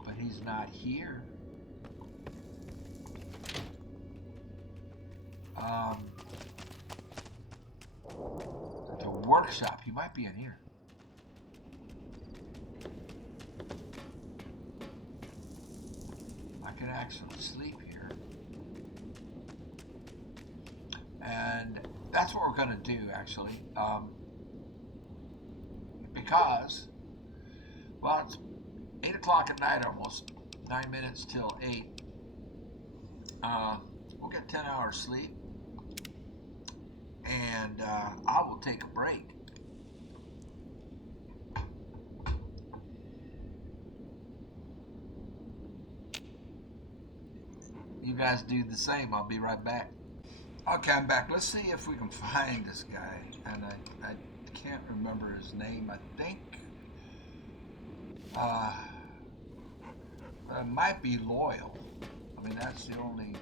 But he's not here. The workshop. He might be in here. I could actually sleep here. And that's what we're going to do, actually. Because, well, it's 8 o'clock at night almost. 9 minutes till 8. We'll get 10 hours sleep. And I will take a break. You guys do the same. I'll be right back. Okay, I'm back. Let's see if we can find this guy. And I can't remember his name. I think it might be Loyal. I mean, that's the only...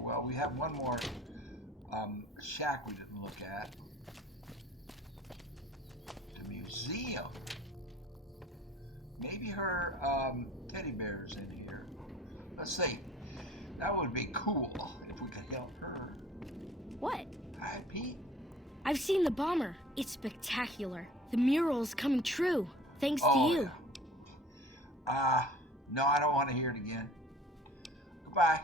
Well, we have one more shack we didn't look at. The museum. Maybe her teddy bear's in here. Let's see. That would be cool if we could help her. What? Hi, Pete. I've seen the bomber. It's spectacular. The mural's coming true. Thanks to you. Yeah. No, I don't want to hear it again. Goodbye.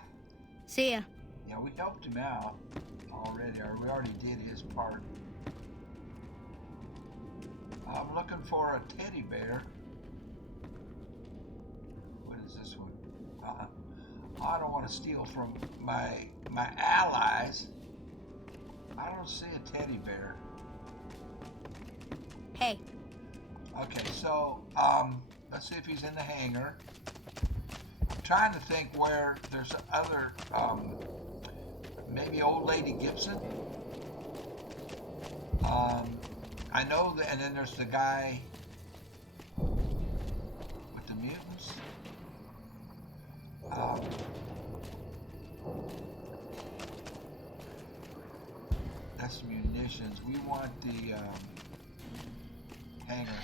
See ya. Yeah, we helped him out already, or we already did his part. I'm looking for a teddy bear. What is this one? I don't want to steal from my allies. I don't see a teddy bear. Hey. Okay, so let's see if he's in the hangar. I'm trying to think where there's other maybe old Lady Gibson. I know that, and then there's the guy with the mutants. That's munitions. We want the hangar.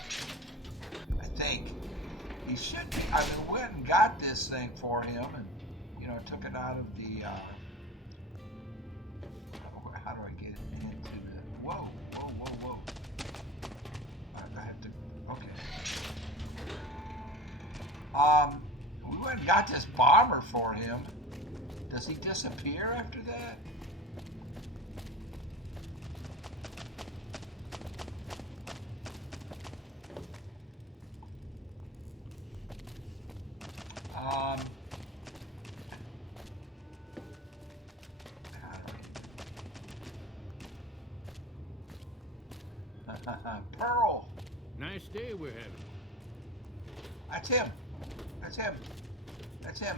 I think he should be. I mean, we went and got this thing for him, and took it out of the. How do I get it into the? Whoa! I have to. Okay. We went and got this bomber for him. Does he disappear after that? Pearl. Nice day we're having. That's him. That's him. That's him.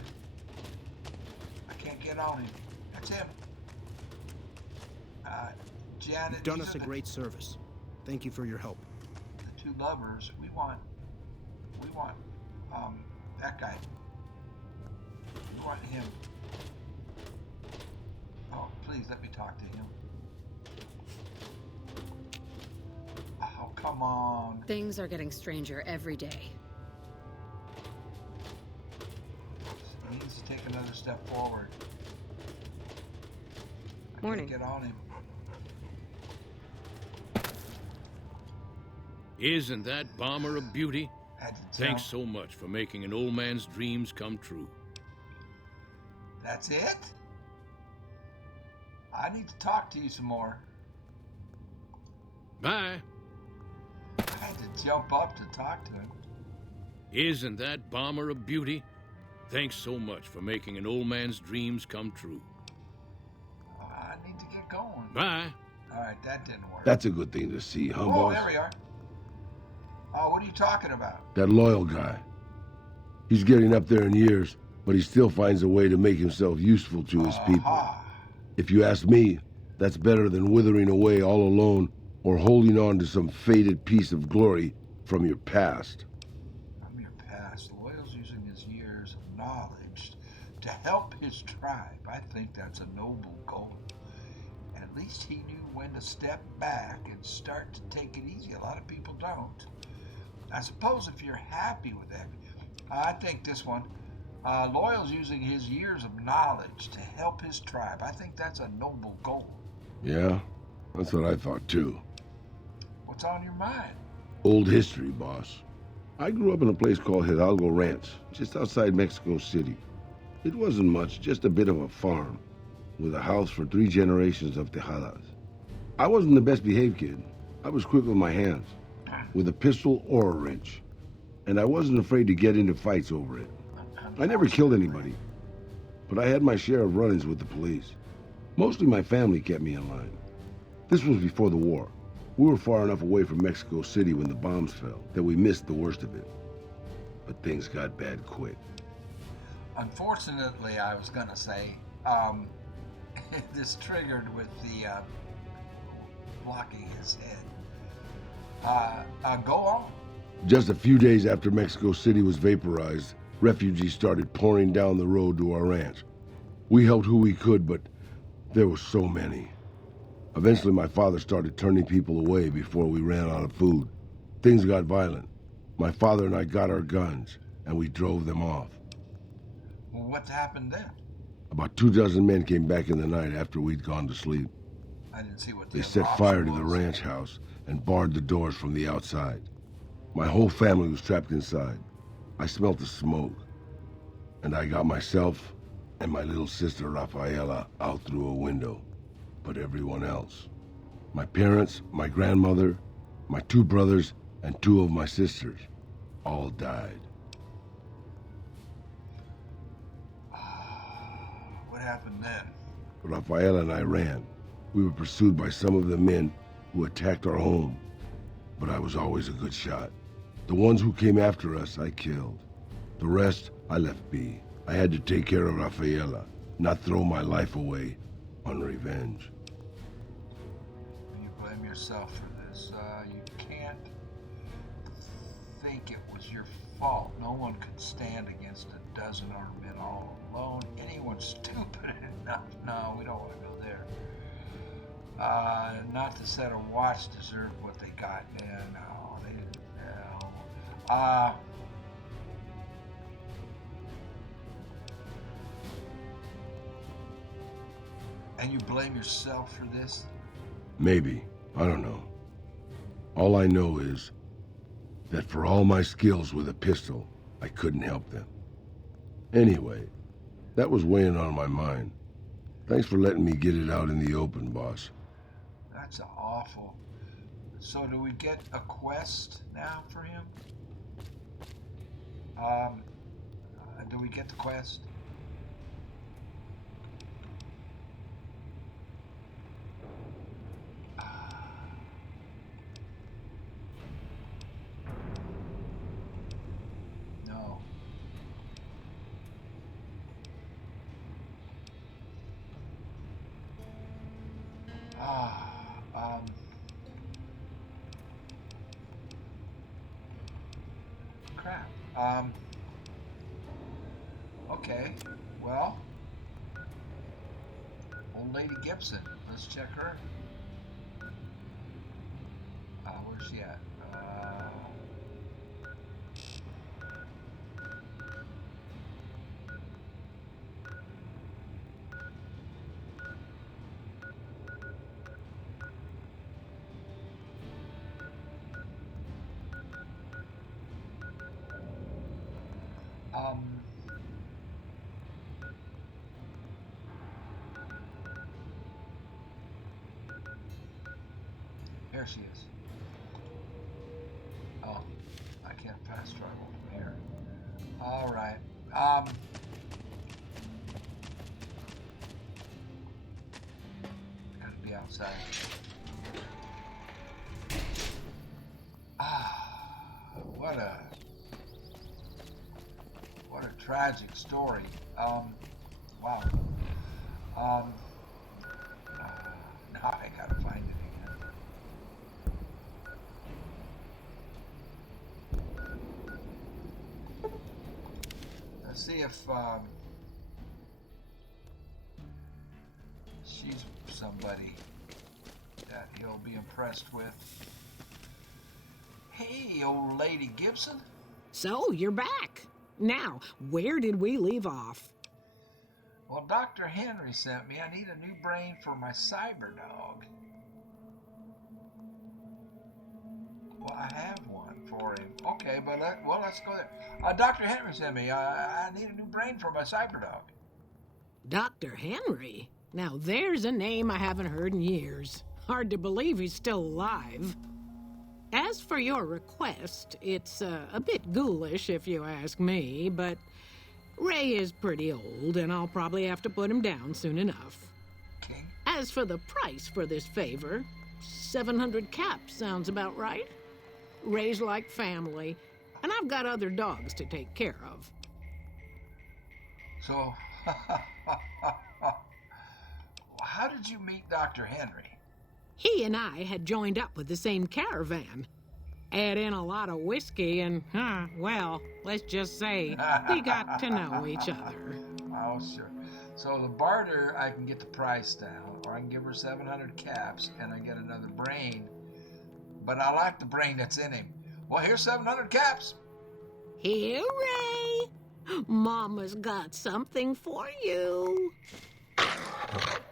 I can't get on him. That's him. Janet. You've done us a great service. Thank you for your help. The two lovers. We want We want that guy. We want him. Oh, please let me talk to him. Oh, come on. Things are getting stranger every day. He needs to take another step forward. Morning. Get on him. Isn't that bomber a beauty? Had to Thanks jump. so much for making an old man's dreams come true. That's it? I need to talk to you some more. Bye. I had to jump up to talk to him. Isn't that bomber a beauty? Thanks so much for making an old man's dreams come true. I need to get going. Bye. All right, that didn't work. That's a good thing to see, huh, Oh, boss? there we are. Oh, what are you talking about? That loyal guy. He's getting up there in years, but he still finds a way to make himself useful to his people. If you ask me, that's better than withering away all alone or holding on to some faded piece of glory from your past. From your past, Loyal's using his years of knowledge to help his tribe. I think that's a noble goal. At least he knew when to step back and start to take it easy. A lot of people don't. I suppose if you're happy with that, I think this one, Loyal's using his years of knowledge to help his tribe. I think that's a noble goal. Yeah, that's what I thought too. What's on your mind? Old history, boss. I grew up in a place called Hidalgo Ranch, just outside Mexico City. It wasn't much, just a bit of a farm, with a house for 3 generations of Tejadas. I wasn't the best behaved kid. I was quick with my hands, with a pistol or a wrench. And I wasn't afraid to get into fights over it. I never killed anybody, but I had my share of run-ins with the police. Mostly my family kept me in line. This was before the war. We were far enough away from Mexico City when the bombs fell that we missed the worst of it. But things got bad quick. Unfortunately, I was gonna say, this triggered with the blocking his head. Go on. Just a few days after Mexico City was vaporized, refugees started pouring down the road to our ranch. We helped who we could, but there were so many. Eventually, my father started turning people away before we ran out of food. Things got violent. My father and I got our guns, and we drove them off. Well, what happened then? About 24 men came back in the night after we'd gone to sleep. I didn't see what They set fire to the ranch house and barred the doors from the outside. My whole family was trapped inside. I smelt the smoke, and I got myself and my little sister Rafaela out through a window. But everyone else, my parents, my grandmother, my 2 brothers, and 2 of my sisters, all died. What happened then? Rafaela and I ran. We were pursued by some of the men who attacked our home, but I was always a good shot. The ones who came after us, I killed. The rest, I left be. I had to take care of Rafaela, not throw my life away on revenge. You blame yourself for this. You can't think it was your fault. No one could stand against a dozen armed men all alone. Anyone stupid enough. No, we don't want to go there. Not to set a watch deserved what they got. Yeah, no, they didn't. No. And you blame yourself for this? Maybe. I don't know. All I know is that for all my skills with a pistol, I couldn't help them. Anyway, that was weighing on my mind. Thanks for letting me get it out in the open, boss. That's awful. So do we get a quest now for him? Do we get the quest? No. Crap. Okay. Well, old Lady Gibson. Let's check her. Where's she at? Here she is. Oh, I can't fast travel from here. All right. Gotta be outside. What a tragic story. Wow. Now I gotta find it again. Let's see if she's somebody that he'll be impressed with. Hey, old Lady Gibson. So, you're back. Now, where did we leave off? Well, Dr. Henry sent me. I need a new brain for my cyber dog. Well, I have one for him. Okay, but let's go there. Dr. Henry sent me. I need a new brain for my cyber dog. Dr. Henry? Now, there's a name I haven't heard in years. Hard to believe he's still alive. As for your request, it's a bit ghoulish if you ask me, but Ray is pretty old, and I'll probably have to put him down soon enough. Okay. As for the price for this favor, 700 caps sounds about right. Ray's like family, and I've got other dogs to take care of. So, how did you meet Dr. Henry? He and I had joined up with the same caravan. Add in a lot of whiskey and, well, let's just say we got to know each other. Oh, sure. So the barter, I can get the price down, or I can give her 700 caps and I get another brain. But I like the brain that's in him. Well, here's 700 caps. Here, Ray. Mama's got something for you. What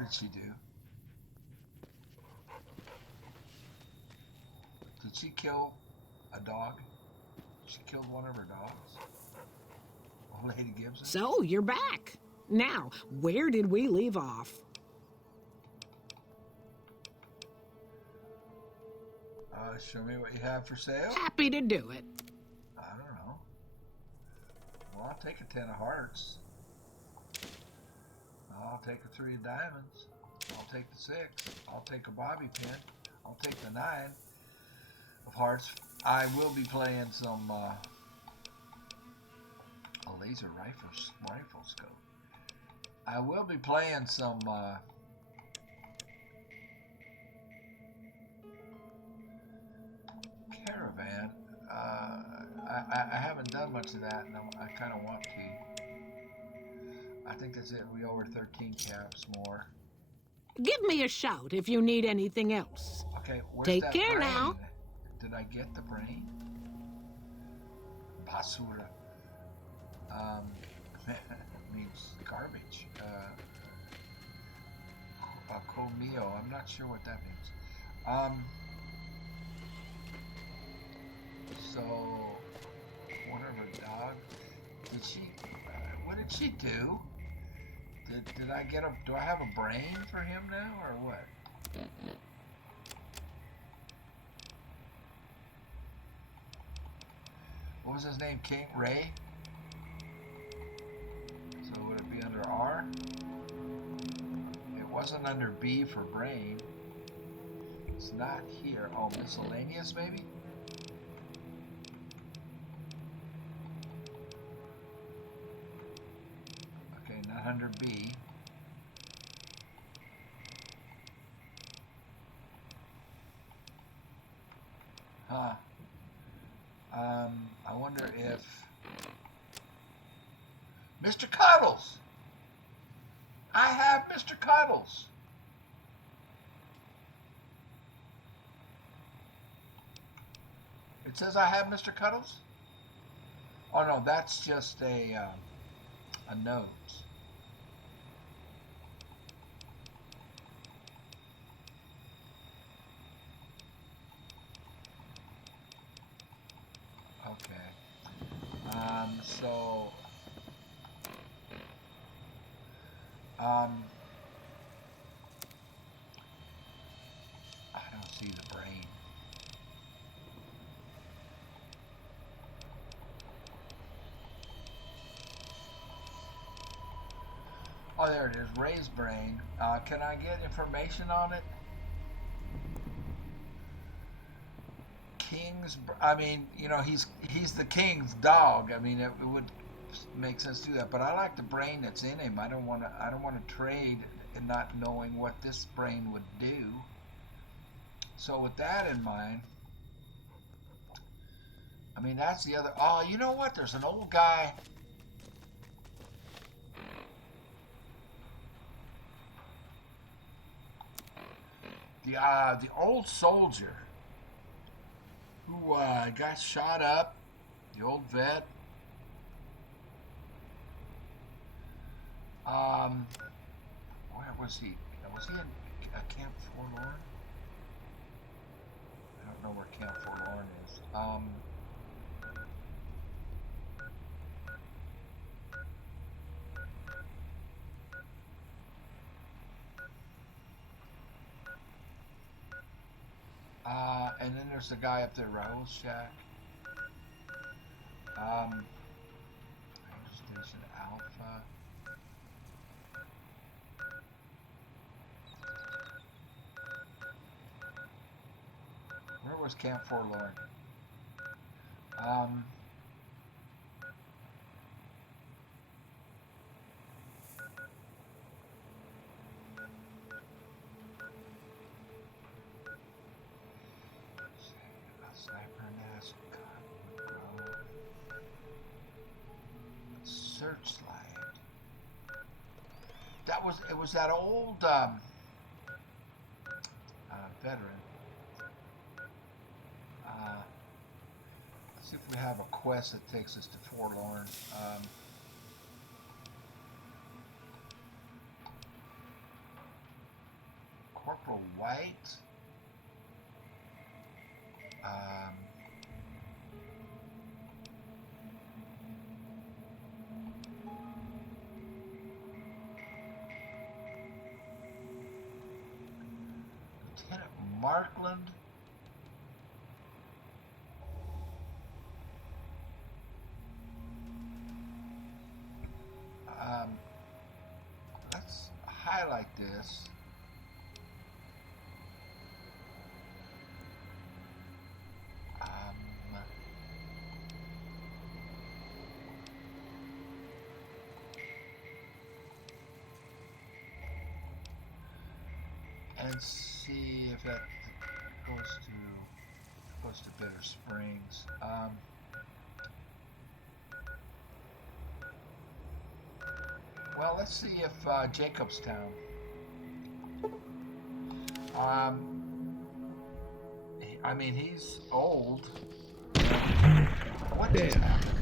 did she do? Did she kill a dog? She killed one of her dogs? Oh, Lady Gibson? So, you're back. Now, where did we leave off? Show me what you have for sale. Happy to do it. I don't know. Well, I'll take a 10 of hearts. I'll take a 3 of diamonds. I'll take the 6. I'll take a bobby pin. I'll take the 9 of hearts. I will be playing some a laser rifle scope. I will be playing some caravan. I haven't done much of that, and I kind of want to. I think that's it. We owe her 13 caps more. Give me a shout if you need anything else. Okay, where's Take that care brain? now. Did I get the brain? Basura. Means garbage. Comio. I'm not sure what that means. So, whatever dog. Did she? What did she do? Did I get a? Do I have a brain for him now, or what? What was his name? King Ray? So would it be under R? It wasn't under B for brain. It's not here. Oh, miscellaneous maybe? Okay, not under B. Huh. I wonder if Mr. Cuddles. I have Mr. Cuddles. It says I have Mr. Cuddles. Oh no, that's just a note. Okay. So I don't see the brain. Oh, there it is. Ray's brain. Can I get information on it? King's. I mean, you know, he's the king's dog. I mean, it would make sense to do that. But I like the brain that's in him. I don't want to trade and not knowing what this brain would do. So with that in mind, I mean, that's the other. Oh, you know what? There's an old guy. The old soldier who got shot up, the old vet. Where was he? Was he in Camp Forlorn? I don't know where Camp Forlorn is. And then there's the guy up there, Raul's shack. Station Alpha. Where was Camp Forlorn? Searchlight. It was that old veteran. Let's see if we have a quest that takes us to Forlorn. Corporal White. Lieutenant Markland. Let's highlight this. And see if that goes to Bitter Springs. Well, let's see if Jacobstown. I mean, he's old. What just happened?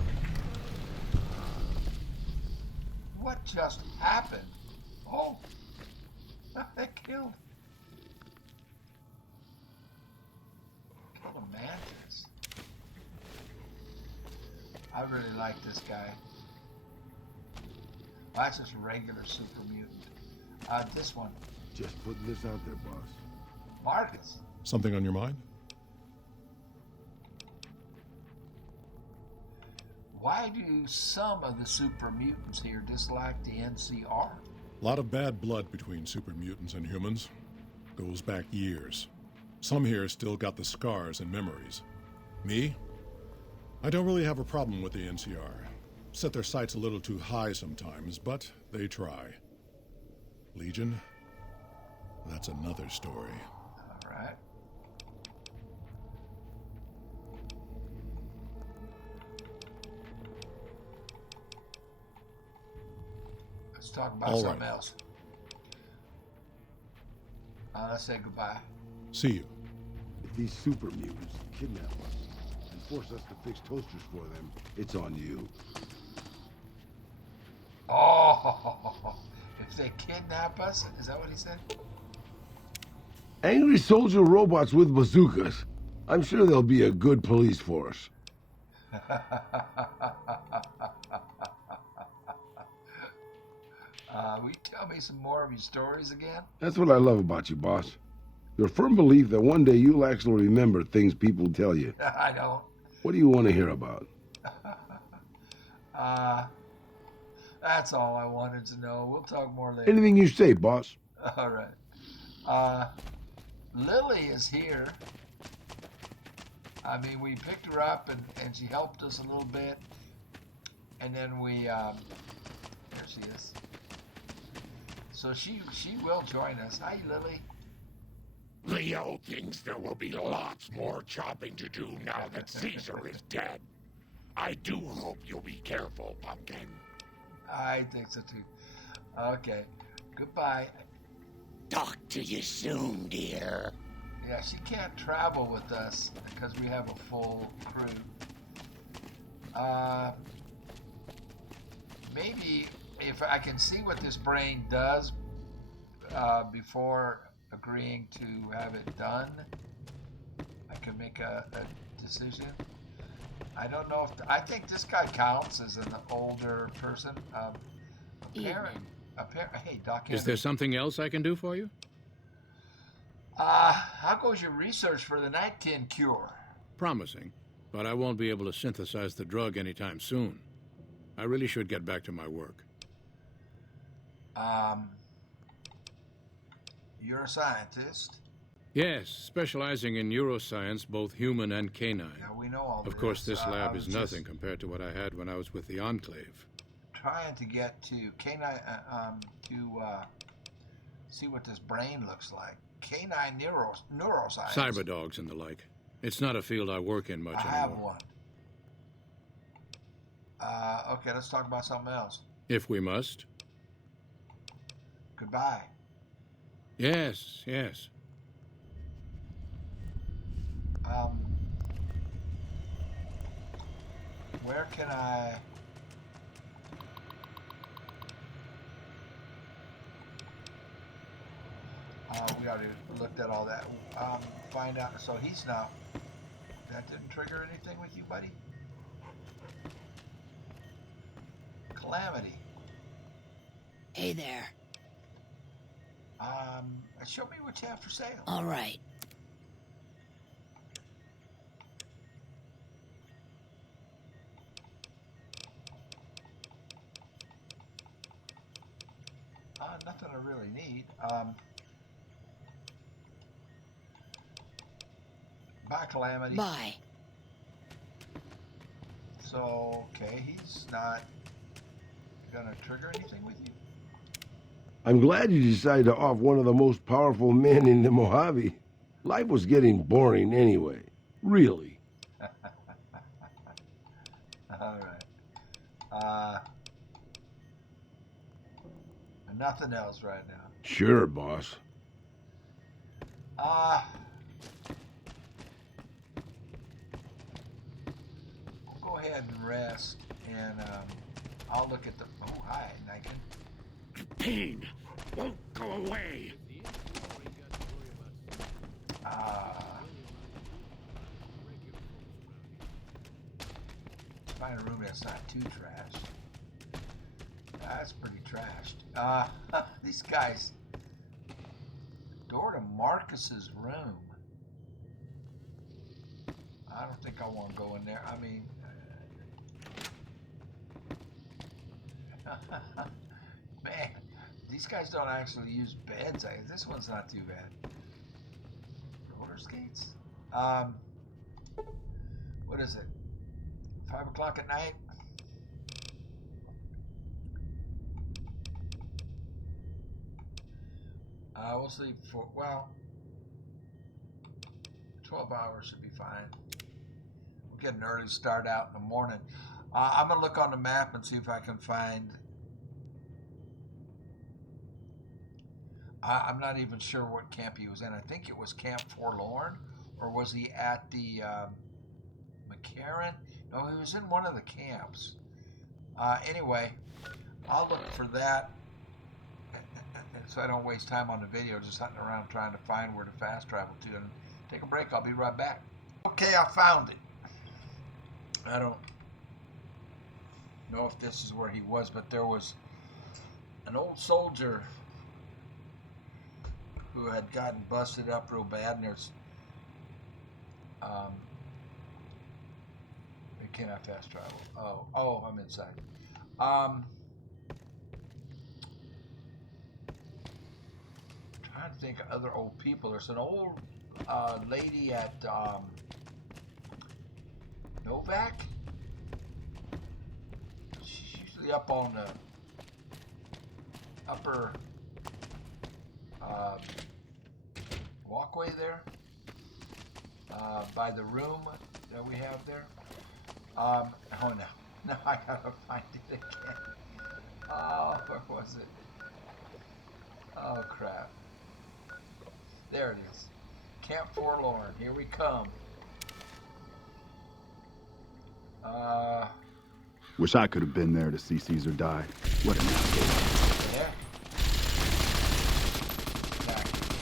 What just happened? Oh, they killed a mantis. I really like this guy. Well, that's just a regular super mutant. This one. Just putting this out there, boss. Marcus. Something on your mind? Why do some of the super mutants here dislike the NCR? A lot of bad blood between super mutants and humans. Goes back years. Some here still got the scars and memories. Me? I don't really have a problem with the NCR. Set their sights a little too high sometimes, but they try. Legion? That's another story. All right. talk about All something right. else. Let's say goodbye. See you. If these super mutants kidnap us and force us to fix toasters for them, it's on you. Oh, if they kidnap us, is that what he said? Angry soldier robots with bazookas. I'm sure they'll be a good police force. Will you tell me some more of your stories again? That's what I love about you, boss. Your firm belief that one day you'll actually remember things people tell you. I don't. What do you want to hear about? That's all I wanted to know. We'll talk more later. Anything you say, boss. All right. Lily is here. I mean, we picked her up and she helped us a little bit. And then we, there she is. So she will join us. Hi, Lily. Leo thinks there will be lots more chopping to do now that Caesar is dead. I do hope you'll be careful, Pumpkin. I think so too. Okay. Goodbye. Talk to you soon, dear. Yeah, she can't travel with us because we have a full crew. Maybe if I can see what this brain does before agreeing to have it done, I can make a decision. I don't know if I think this guy counts as an older person. Hey, Doc. Is there something else I can do for you? How goes your research for the Nightkin cure? Promising, but I won't be able to synthesize the drug anytime soon. I really should get back to my work. You're a scientist. Yes, specializing in neuroscience, both human and canine. Yeah, we know all Of course, this lab is just nothing compared to what I had when I was with the Enclave. Trying to get to canine to see what this brain looks like. Canine neuroscience. Cyberdogs and the like. It's not a field I work in much I anymore. have one. Okay, let's talk about something else. If we must. Goodbye. Yes, yes. Where can I... we already looked at all that. Find out. So he's not... That didn't trigger anything with you, buddy? Calamity. Hey there. Show me what you have for sale. All right. Nothing I really need. Bye, Calamity. Bye. So, okay, he's not gonna trigger anything with you? I'm glad you decided to off one of the most powerful men in the Mojave. Life was getting boring anyway. Really. All right. Nothing else right now. Sure, boss. We'll go ahead and rest, and I'll look at the... Oh, hi, Niken. The pain won't go away. Find a room that's not too trashed. That's pretty trashed. These guys... Door to Marcus's room. I don't think I want to go in there. I mean... Man, these guys don't actually use beds. This one's not too bad. Roller skates? What is it? 5 o'clock at night? We'll sleep for, well, 12 hours should be fine. We'll get an early start out in the morning. I'm going to look on the map and see if I can find I'm not even sure what camp he was in. I think it was Camp Forlorn, or was he at the McCarran? No, he was in one of the camps. Anyway, I'll look for that, so I don't waste time on the video just hunting around trying to find where to fast travel to. And take a break. I'll be right back. Okay, I found it. I don't know if this is where he was, but there was an old soldier who had gotten busted up real bad, and there's can I fast travel? Oh, I'm inside. Trying to think of other old people. There's an old lady at Novak. She's usually up on the upper walkway there, by the room that we have there. Oh no, now I gotta find it again. Oh, where was it? Oh crap. There it is. Camp Forlorn, here we come. Wish I could have been there to see Caesar die. What an asshole. Yeah. Exactly.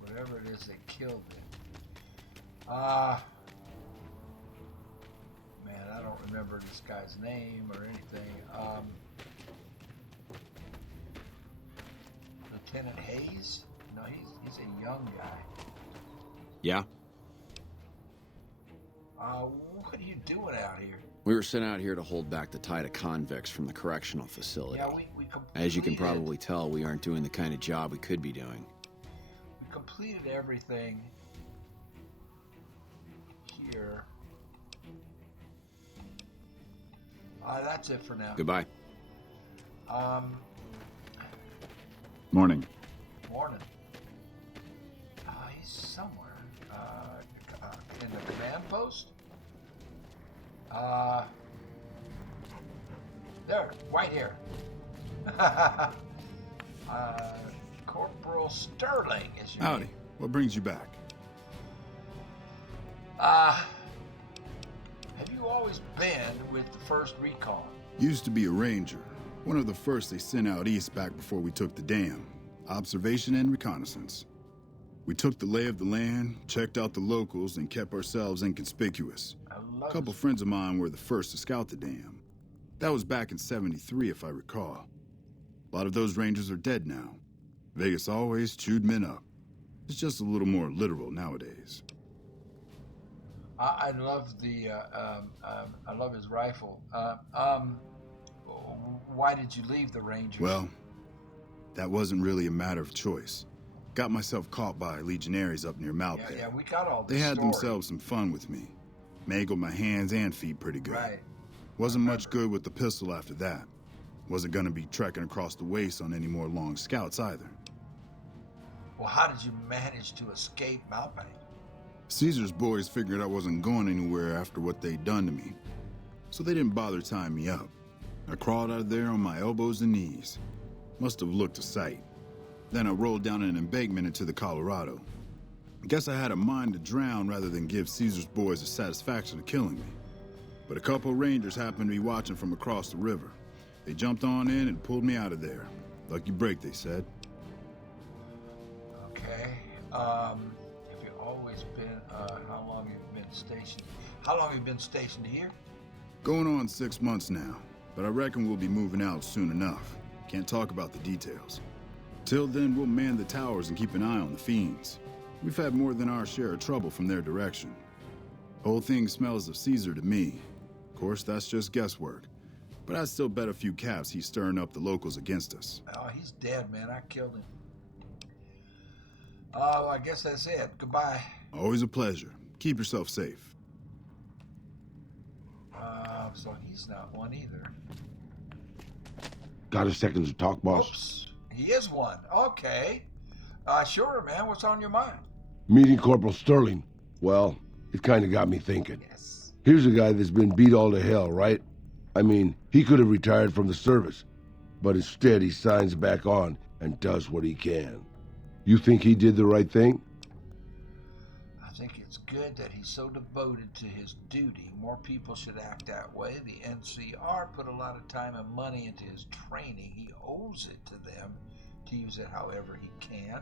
Whatever it is, they killed him. Man, I don't remember this guy's name or anything. Lieutenant Hayes? No, he's a young guy. Yeah? What are you doing out here? We were sent out here to hold back the tide of convicts from the correctional facility. Yeah, we completed... As you can probably tell, we aren't doing the kind of job we could be doing. We completed everything here. That's it for now. Goodbye. Morning. Morning. He's somewhere. In the command post? There, right here. Corporal Sterling is your Howdy. name. What brings you back? Have you always been with the 1st Recon? Used to be a ranger. One of the first they sent out east back before we took the dam. Observation and reconnaissance. We took the lay of the land, checked out the locals, and kept ourselves inconspicuous. A couple friends of mine were the first to scout the dam. That was back in '73, if I recall. A lot of those rangers are dead now. Vegas always chewed men up. It's just a little more literal nowadays. I love the, I love his rifle. Why did you leave the Rangers? Well, that wasn't really a matter of choice. Got myself caught by legionaries up near Malpay. Yeah, we got all this They had story. themselves some fun with me. Mangled my hands and feet pretty good. Right. Wasn't much good with the pistol after that. Wasn't gonna be trekking across the waste on any more long scouts either. Well, how did you manage to escape Malpay? Caesar's boys figured I wasn't going anywhere after what they'd done to me, so they didn't bother tying me up. I crawled out of there on my elbows and knees. Must have looked a sight. Then I rolled down an embankment into the Colorado. Guess I had a mind to drown rather than give Caesar's boys the satisfaction of killing me. But a couple rangers happened to be watching from across the river. They jumped on in and pulled me out of there. Lucky break, they said. Okay. Have you always been, how long have you been stationed? How long have you been stationed here? Going on 6 months now, but I reckon we'll be moving out soon enough. Can't talk about the details. Till then, we'll man the towers and keep an eye on the fiends. We've had more than our share of trouble from their direction. Whole thing smells of Caesar to me. Of course, that's just guesswork. But I'd still bet a few caps he's stirring up the locals against us. Oh, he's dead, man. I killed him. Oh, I guess that's it. Goodbye. Always a pleasure. Keep yourself safe. So he's not one either. Got a second to talk, boss? Oops. He is one. Okay. Sure, man. What's on your mind? Meeting Corporal Sterling. Well, it kind of got me thinking. Yes. Here's a guy that's been beat all to hell, right? I mean, he could have retired from the service. but instead he signs back on and does what he can. You think he did the right thing? I think it's good that he's so devoted to his duty. More people should act that way. The NCR put a lot of time and money into his training. He owes it to them to use it however he can.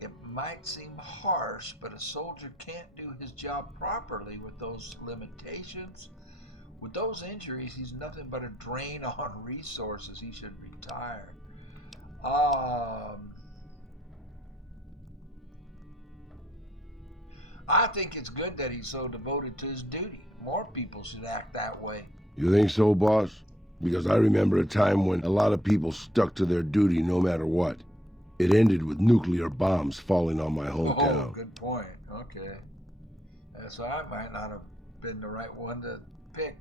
It might seem harsh, but a soldier can't do his job properly with those limitations. With those injuries, he's nothing but a drain on resources. He should retire. I think it's good that he's so devoted to his duty. More people should act that way. You think so, boss? Because I remember a time when a lot of people stuck to their duty no matter what. It ended with nuclear bombs falling on my hometown. Oh, good point. Okay. So I might not have been the right one to pick.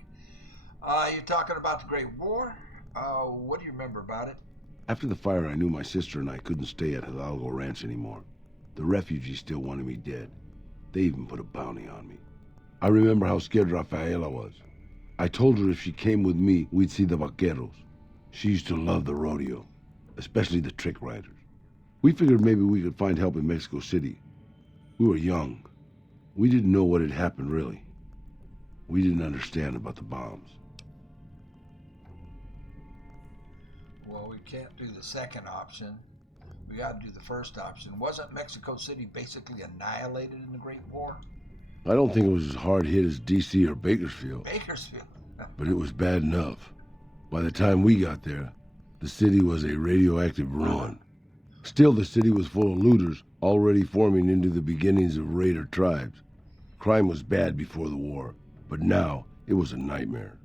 You're talking about the Great War? What do you remember about it? After the fire, I knew my sister and I couldn't stay at Hidalgo Ranch anymore. The refugees still wanted me dead. They even put a bounty on me. I remember how scared Rafaela was. I told her if she came with me, we'd see the vaqueros. She used to love the rodeo, especially the trick riders. We figured maybe we could find help in Mexico City. We were young. We didn't know what had happened, really. We didn't understand about the bombs. Well, we can't do the second option. We got to do the first option. Wasn't Mexico City basically annihilated in the Great War? I don't think it was as hard hit as D.C. or Bakersfield. Bakersfield? But it was bad enough. By the time we got there, the city was a radioactive ruin. Still, the city was full of looters, already forming into the beginnings of raider tribes. Crime was bad before the war, but now it was a nightmare.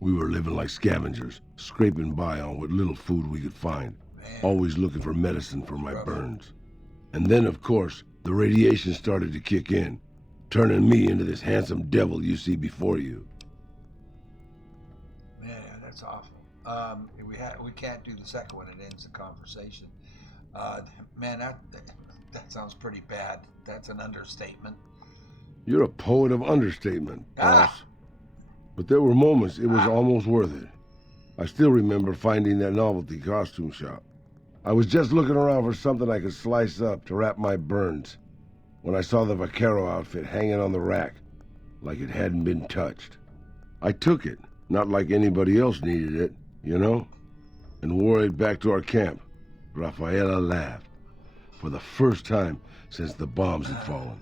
We were living like scavengers, scraping by on what little food we could find, always looking for medicine for my burns. And then, of course, the radiation started to kick in, turning me into this handsome devil you see before you. Man, that's awful. We can't do the second one. It ends the conversation. Man, that sounds pretty bad. That's an understatement. You're a poet of understatement, boss. But there were moments it was almost worth it. I still remember finding that novelty costume shop. I was just looking around for something I could slice up to wrap my burns when I saw the vaquero outfit hanging on the rack like it hadn't been touched. I took it, not like anybody else needed it, you know, and wore it back to our camp. Rafaela laughed, for the first time since the bombs had fallen.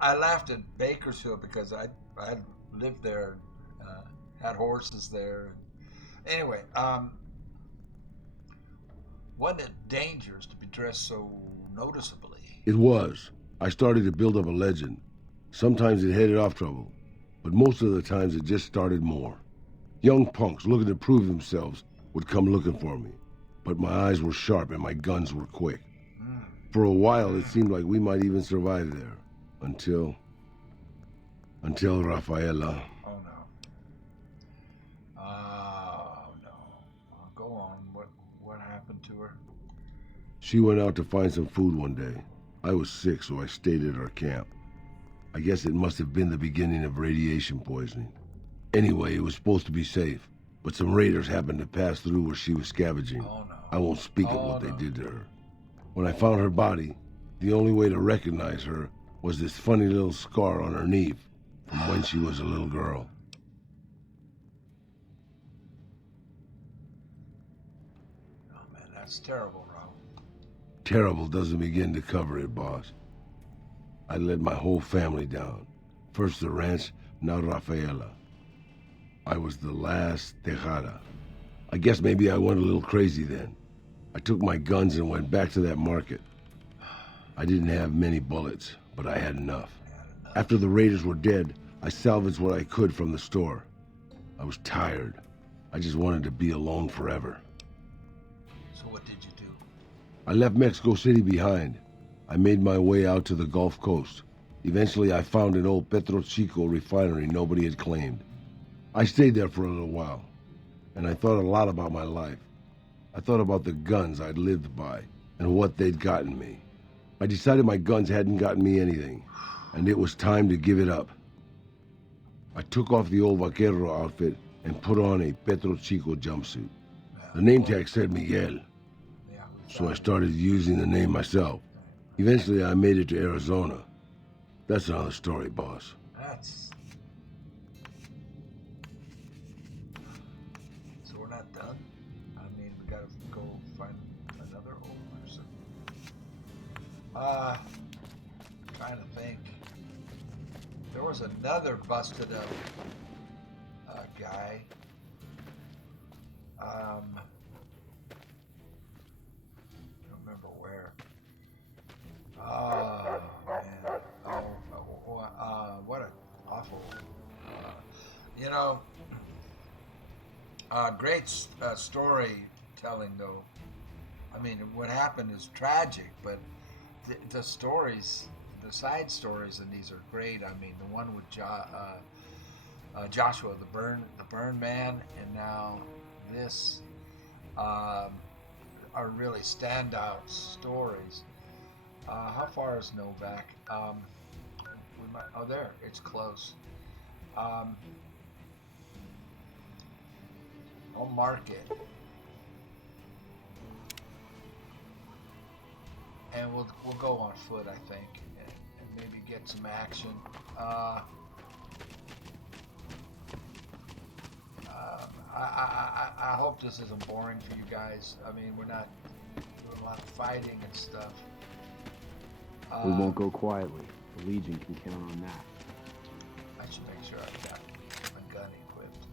I laughed at Bakersfield because I lived there, had horses there. Anyway, wasn't it dangerous to be dressed so noticeably? It was. I started to build up a legend. Sometimes it headed off trouble, but most of the times it just started more. Young punks looking to prove themselves would come looking for me, but my eyes were sharp and my guns were quick. For a while, it seemed like we might even survive there, until Rafaela. Oh no. Oh no. Go on. What happened to her? She went out to find some food one day. I was sick, so I stayed at our camp. I guess it must have been the beginning of radiation poisoning. Anyway, it was supposed to be safe, but some raiders happened to pass through where she was scavenging. Oh no. I won't speak of what they did to her. When I found her body, the only way to recognize her was this funny little scar on her knee from when she was a little girl. Oh man, that's terrible, Raul. Terrible doesn't begin to cover it, boss. I let my whole family down. First the ranch, now Rafaela. I was the last Tejada. I guess maybe I went a little crazy then. I took my guns and went back to that market. I didn't have many bullets, but I had enough. After the raiders were dead, I salvaged what I could from the store. I was tired. I just wanted to be alone forever. So what did you do? I left Mexico City behind. I made my way out to the Gulf Coast. Eventually, I found an old Petro Chico refinery nobody had claimed. I stayed there for a little while, and I thought a lot about my life. I thought about the guns I'd lived by and what they'd gotten me. I decided my guns hadn't gotten me anything, and it was time to give it up. I took off the old vaquero outfit and put on a Petro Chico jumpsuit. The name tag said Miguel, so I started using the name myself. Eventually, I made it to Arizona. That's another story, boss. That's... So we're not done? I mean, we gotta go find another old person. Trying to think. There was another busted up guy. I don't remember where. Oh, man. What an awful... you know, great storytelling, though. I mean, what happened is tragic, but the stories, the side stories in these are great. I mean, the one with Joshua, the burn man, and now this are really standout stories. How far is Novak? We might, oh, there, it's close. I'll mark it, and we'll go on foot, I think, and maybe get some action. I hope this isn't boring for you guys. I mean, we're not doing a lot of fighting and stuff. We won't go quietly. The Legion can count on that. I should make sure I've got my gun equipped.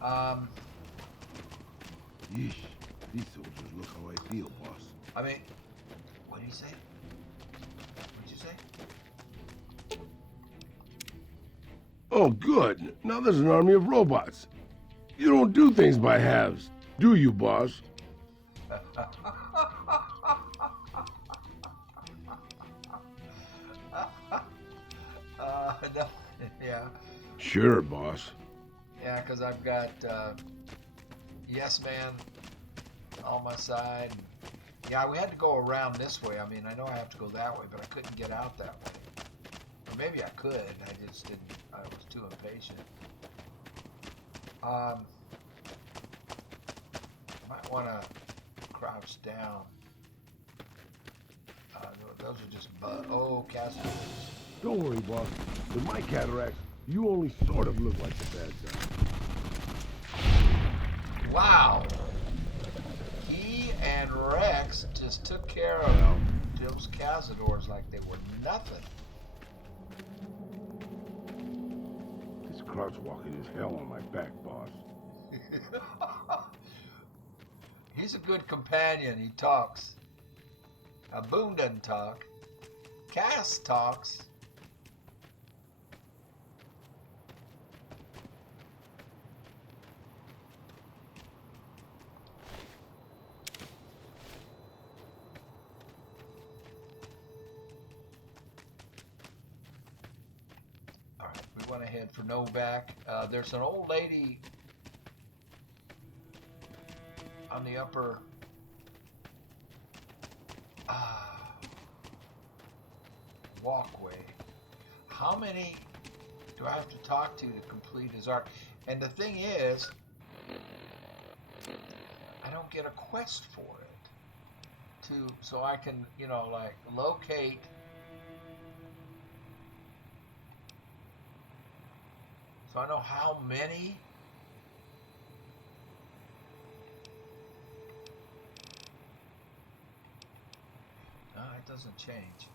I do. Yeesh, these soldiers look how I feel, boss. I mean, what did he say? What did you say? Oh, good. Now there's an army of robots. You don't do things by halves, do you, boss? No, yeah. Sure, boss. Yeah, because I've got Yes Man on my side. Yeah, we had to go around this way. I mean, I know I have to go that way, but I couldn't get out that way. Or maybe I could. I just didn't. I was too impatient. I might want to crouch down. Those are just castles. Don't worry, boss. With my cataracts, you only sort of look like the bad guy. Wow. He and Rex just took care of those cazadors like they were nothing. This crouch walking is hell on my back, boss. He's a good companion. He talks. Boone doesn't talk. Cass talks. Alright, we want to head for Novak. There's an old lady on the upper walkway. How many do I have to talk to complete his arc? And the thing is, I don't get a quest for it so I can, you know, like locate so I know how many. No, it doesn't change.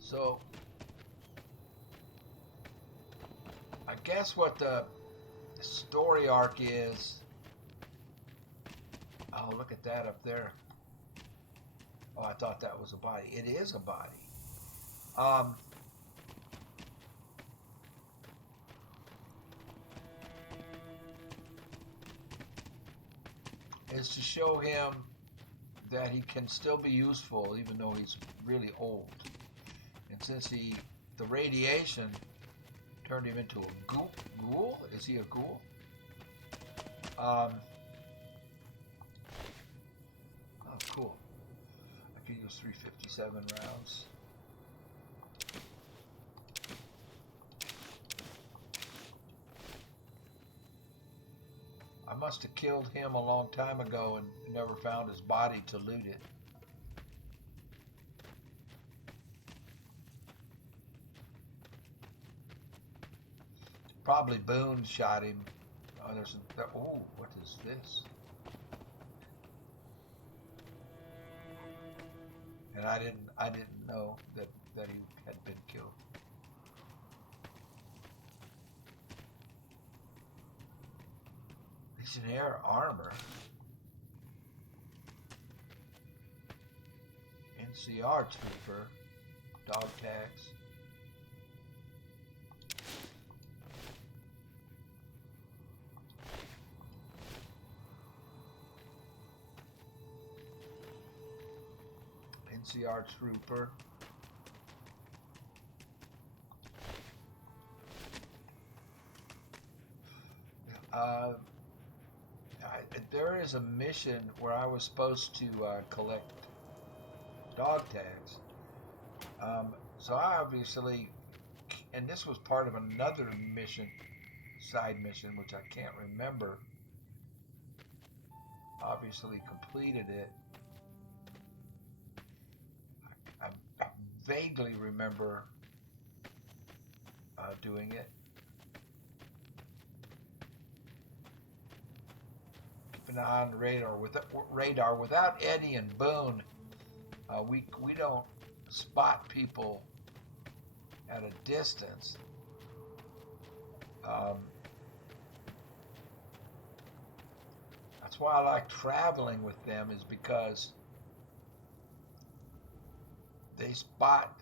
So I guess what the story arc is. Oh, look at that up there. Oh, I thought that was a body. It is a body. Is to show him that he can still be useful even though he's really old. And since the radiation turned him into a ghoul? Is he a ghoul? could use 357 rounds. I must have killed him a long time ago and never found his body to loot it. Probably Boone shot him. Oh, oh, what is this? And I didn't know that he had been killed. Legionnaire armor. NCR trooper. Dog tags. NCR trooper. There is a mission where I was supposed to collect dog tags. So I obviously, and this was part of another mission, side mission, which I can't remember. Obviously completed it. I vaguely remember doing it. Keep an eye on the radar. Without Eddie and Boone, we don't spot people at a distance. That's why I like traveling with them, is because they spot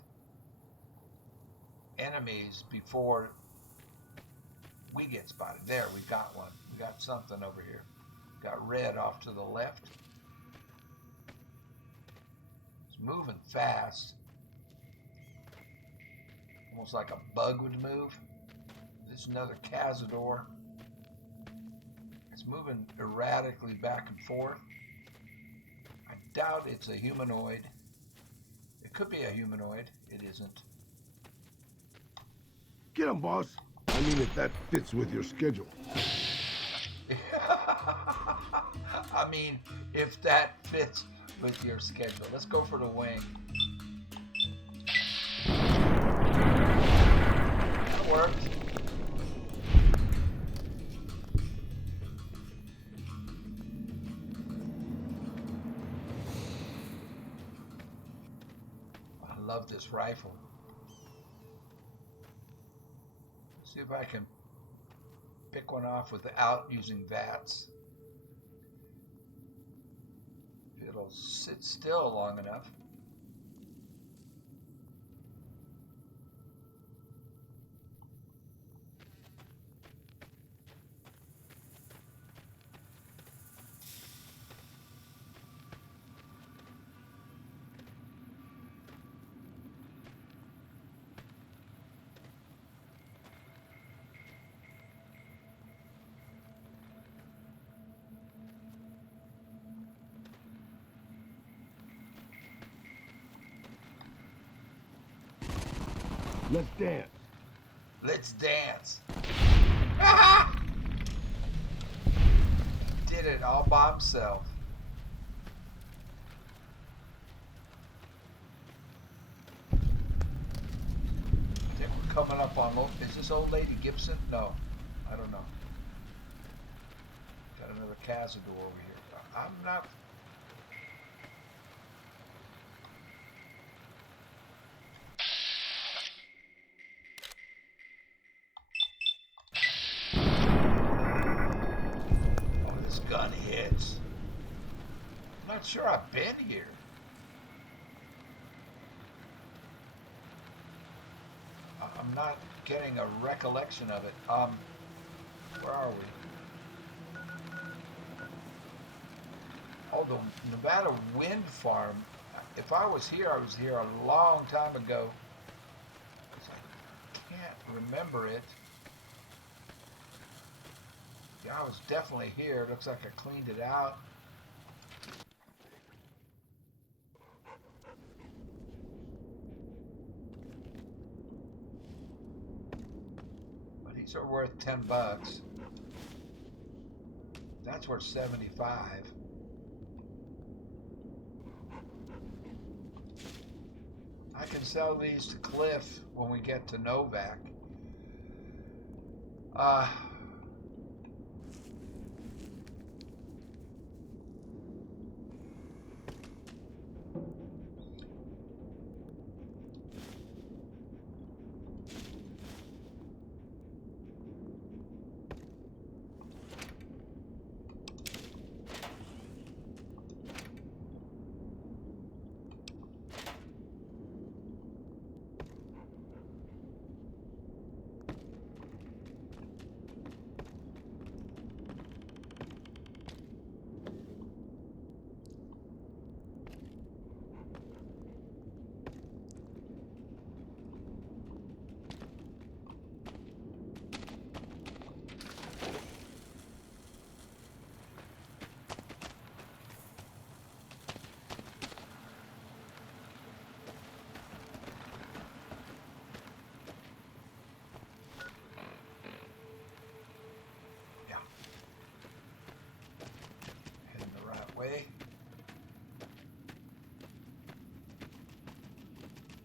enemies before we get spotted. There, we got one. We got something over here. Got red off to the left. It's moving fast. Almost like a bug would move. This is another Cazador. It's moving erratically back and forth. I doubt it's a humanoid. It could be a humanoid. It isn't. Get him, boss. I mean, if that fits with your schedule. I mean, if that fits with your schedule. Let's go for the wing. That worked. I love this rifle. See if I can pick one off without using VATS. If it'll sit still long enough. Let's dance. Let's dance. Did it all by himself. I think we're coming up on, is this old Lady Gibson? No, I don't know. Got another Cazador over here. I'm not. Gun hits. I'm not sure I've been here. I'm not getting a recollection of it. Where are we? Oh, the Nevada Wind Farm. If I was here a long time ago. I can't remember it. Yeah, I was definitely here. Looks like I cleaned it out. These are worth $10. That's worth 75. I can sell these to Cliff when we get to Novak.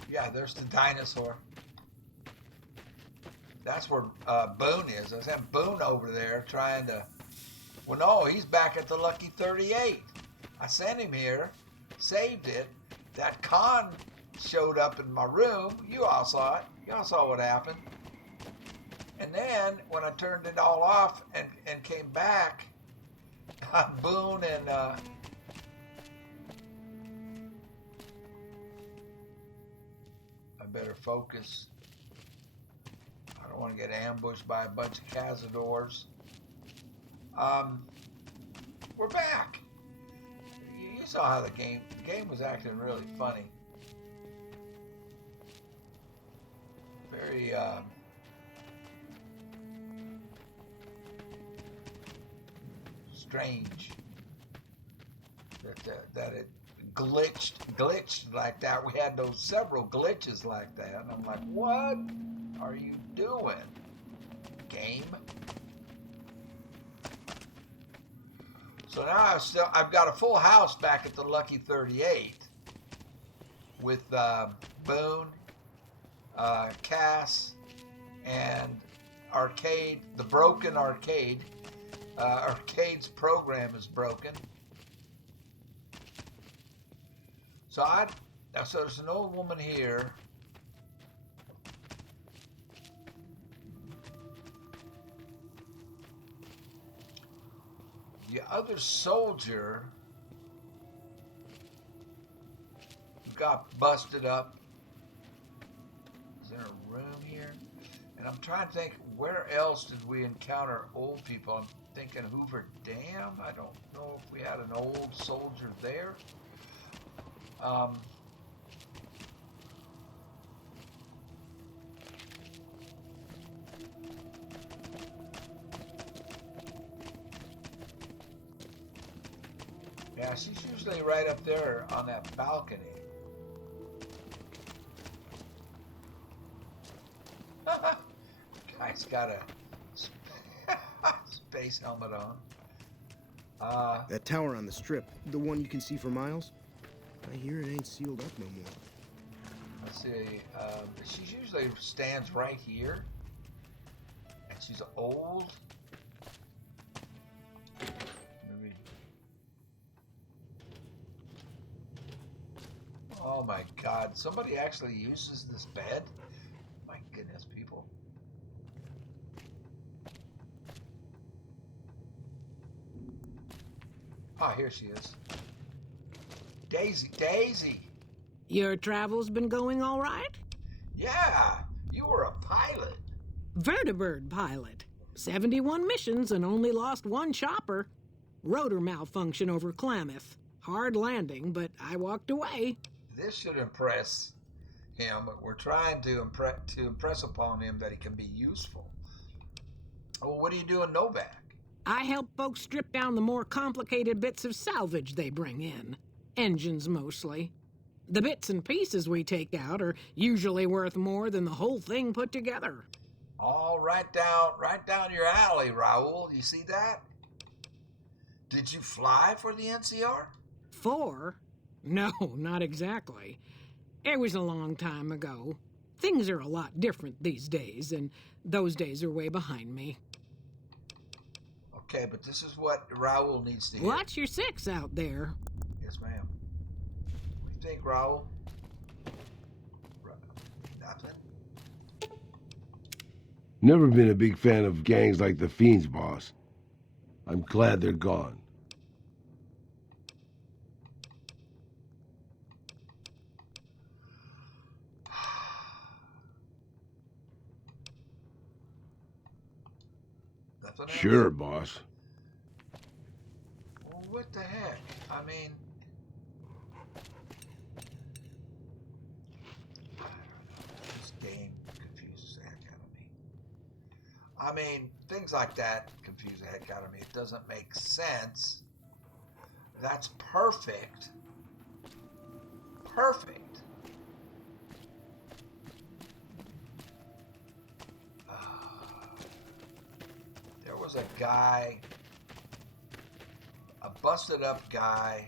Yeah, there's the dinosaur. That's where Boone is. I sent Boone over there trying to... Well, no, he's back at the Lucky 38. I sent him here, saved it. That con showed up in my room. You all saw it. You all saw what happened. And then, when I turned it all off and came back, Boone and... better focus. I don't want to get ambushed by a bunch of cazadors. We're back. You saw how the game was acting really funny. Very strange that it glitched like that. We had those several glitches like that, and I'm like, what are you doing, game? So now I've got a full house back at the Lucky 38 with Boone, Cass, and Arcade, the broken Arcade. Arcade's program is broken. So there's an old woman here. The other soldier who got busted up is in a room here. And I'm trying to think, where else did we encounter old people? I'm thinking Hoover Dam. I don't know if we had an old soldier there. Yeah, she's usually right up there on that balcony. Guy's got a space helmet on. That tower on the strip, the one you can see for miles? I hear it ain't sealed up no more. Let's see. She usually stands right here. And she's old. Maybe. Oh my God. Somebody actually uses this bed? My goodness, people. Oh, here she is. Daisy! Your travels been going all right? Yeah, you were a pilot. Vertibird pilot. 71 missions and only lost one chopper. Rotor malfunction over Klamath. Hard landing, but I walked away. This should impress him. We're trying to impress upon him that he can be useful. Well, what do you do in Novak? I help folks strip down the more complicated bits of salvage they bring in. Engines, mostly. The bits and pieces we take out are usually worth more than the whole thing put together. All right down your alley, Raul. You see that? Did you fly for the NCR? 4? No, not exactly. It was a long time ago. Things are a lot different these days, and those days are way behind me. Okay, but this is what Raul needs to hear. Watch your 6 out there. Yes, ma'am. What do you think, Raul? Nothing? Never been a big fan of gangs like the Fiends, boss. I'm glad they're gone. Nothing Sure, else? boss. Well, what the heck? I mean, I don't know. This game confuses the heck out of me. I mean, things like that confuse the heck out of me. It doesn't make sense. That's perfect. Perfect. There was a guy, a busted up guy,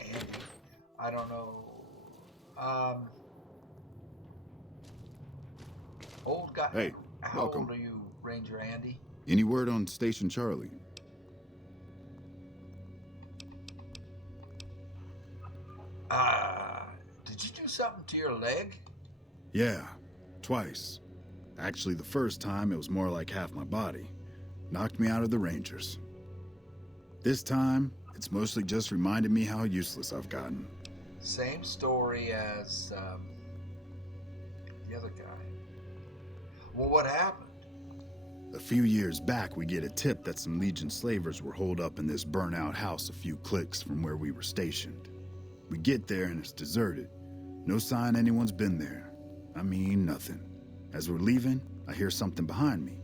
Andy, I don't know, old guy. Hey, how welcome. old are you, Ranger Andy? Any word on Station Charlie? Did you do something to your leg? Yeah, twice. Actually, the first time it was more like half my body. Knocked me out of the Rangers. This time, it's mostly just reminded me how useless I've gotten. Same story as the other guy. Well, what happened? A few years back, we get a tip that some Legion slavers were holed up in this burnt-out house a few clicks from where we were stationed. We get there and it's deserted. No sign anyone's been there. I mean, nothing. As we're leaving, I hear something behind me.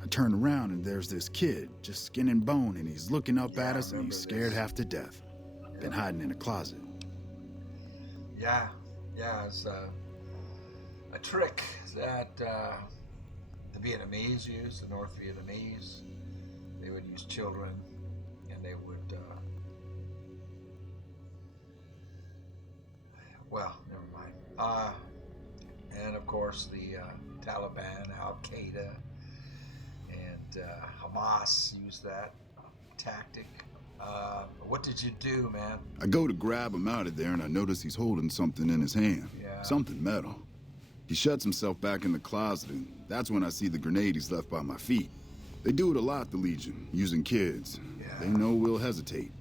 I turn around and there's this kid, just skin and bone, and he's looking up at us and he's scared half to death. Been hiding in a closet. Yeah, it's a trick that the Vietnamese used, the North Vietnamese. They would use children, and they would, well, never mind. And of course the Taliban, Al-Qaeda, and Hamas used that tactic. What did you do, man? I go to grab him out of there and I notice he's holding something in his hand. Yeah. Something metal. He shuts himself back in the closet, and that's when I see the grenade he's left by my feet. They do it a lot, the Legion, using kids. Yeah. They know we'll hesitate.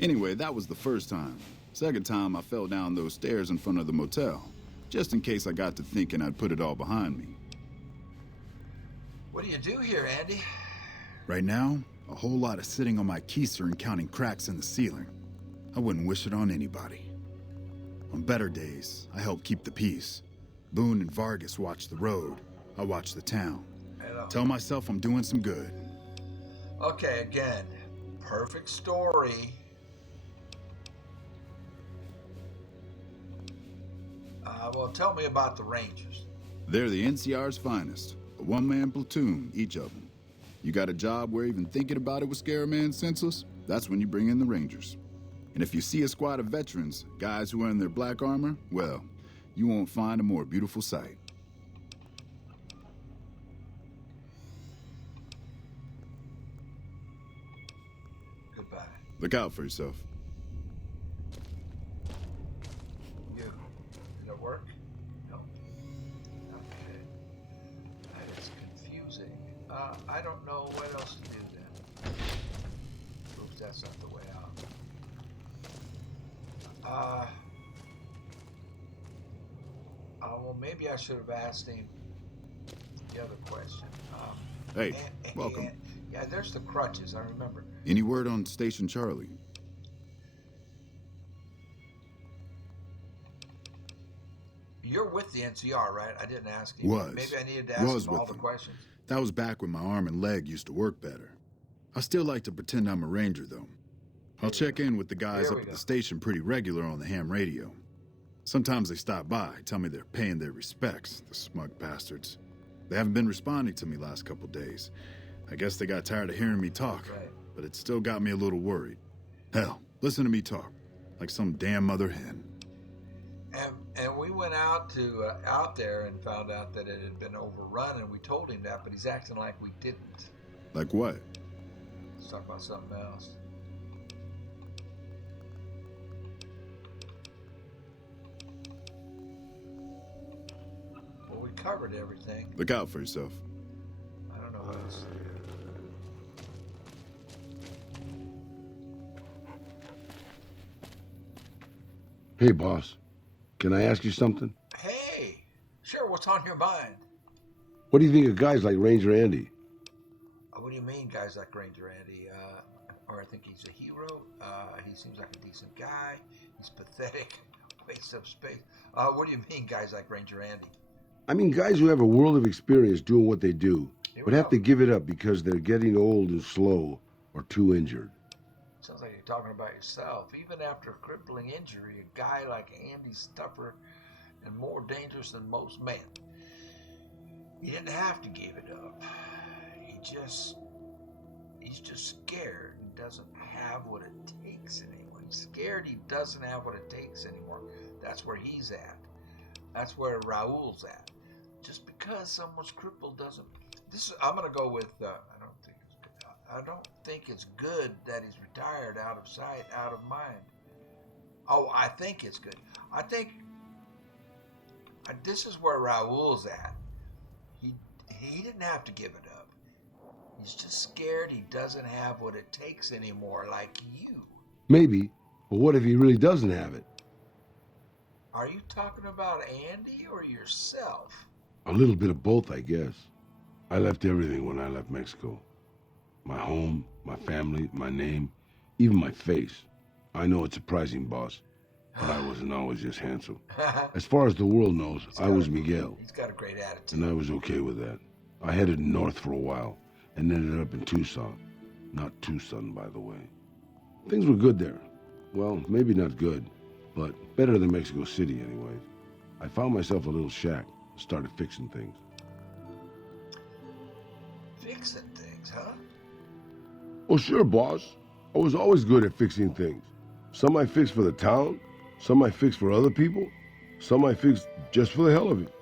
Anyway, that was the first time. Second time, I fell down those stairs in front of the motel, just in case I got to thinking I'd put it all behind me. What do you do here, Andy? Right now, a whole lot of sitting on my keister and counting cracks in the ceiling. I wouldn't wish it on anybody. On better days, I help keep the peace. Boone and Vargas watch the road. I watch the town. Tell myself I'm doing some good. Okay, again, perfect story. Well, tell me about the Rangers. They're the NCR's finest. A one-man platoon, each of them. You got a job where even thinking about it would scare a man senseless? That's when you bring in the Rangers. And if you see a squad of veterans, guys who are in their black armor, well, you won't find a more beautiful sight. Goodbye. Look out for yourself. You. Did it work? No. Okay. That is confusing. I don't know what else to do then. Oops, that's not the way out. Well, maybe I should have asked him the other question. Hey, welcome. Yeah, there's the crutches, I remember. Any word on Station Charlie? You're with the NCR, right? I didn't ask you. Was. Maybe I needed to ask him all the questions. That was back when my arm and leg used to work better. I still like to pretend I'm a ranger, though. I'll check in with the guys up at the station pretty regular on the ham radio. Sometimes they stop by, tell me they're paying their respects, the smug bastards. They haven't been responding to me last couple days. I guess they got tired of hearing me talk, but it still got me a little worried. Hell, listen to me talk, like some damn mother hen. And we went out there and found out that it had been overrun, and we told him that, but he's acting like we didn't. Like what? Let's talk about something else. Well, we covered everything. Look out for yourself. I don't know what else. Hey, boss. Can I ask you something? Hey, sure, what's on your mind? What do you think of guys like Ranger Andy? What do you mean, guys like Ranger Andy? Or I think he's a hero. He seems like a decent guy. He's pathetic. Wastes of space. What do you mean, guys like Ranger Andy? I mean, guys who have a world of experience doing what they do, but have to give it up because they're getting old and slow or too injured. Sounds like you're talking about yourself. Even after a crippling injury, a guy like Andy's tougher and more dangerous than most men. He didn't have to give it up. He's just scared and doesn't have what it takes anymore. He's scared he doesn't have what it takes anymore. That's where he's at. That's where Raul's at. Just because someone's crippled doesn't... I'm going to go with... I don't think it's good that he's retired, out of sight, out of mind. Oh, I think it's good. I think this is where Raul's at. He didn't have to give it up. He's just scared he doesn't have what it takes anymore, like you. Maybe, but what if he really doesn't have it? Are you talking about Andy or yourself? A little bit of both, I guess. I left everything when I left Mexico. My home, my family, my name, even my face. I know it's surprising, boss, but I wasn't always just handsome. As far as the world knows, I was Miguel. He's got a great attitude. And I was okay with that. I headed north for a while and ended up in Tucson. Not Tucson, by the way. Things were good there. Well, maybe not good, but better than Mexico City anyways. I found myself a little shack and started fixing things. Fixing things, huh? Oh, sure, boss. I was always good at fixing things. Some I fixed for the town, some I fixed for other people, some I fixed just for the hell of it.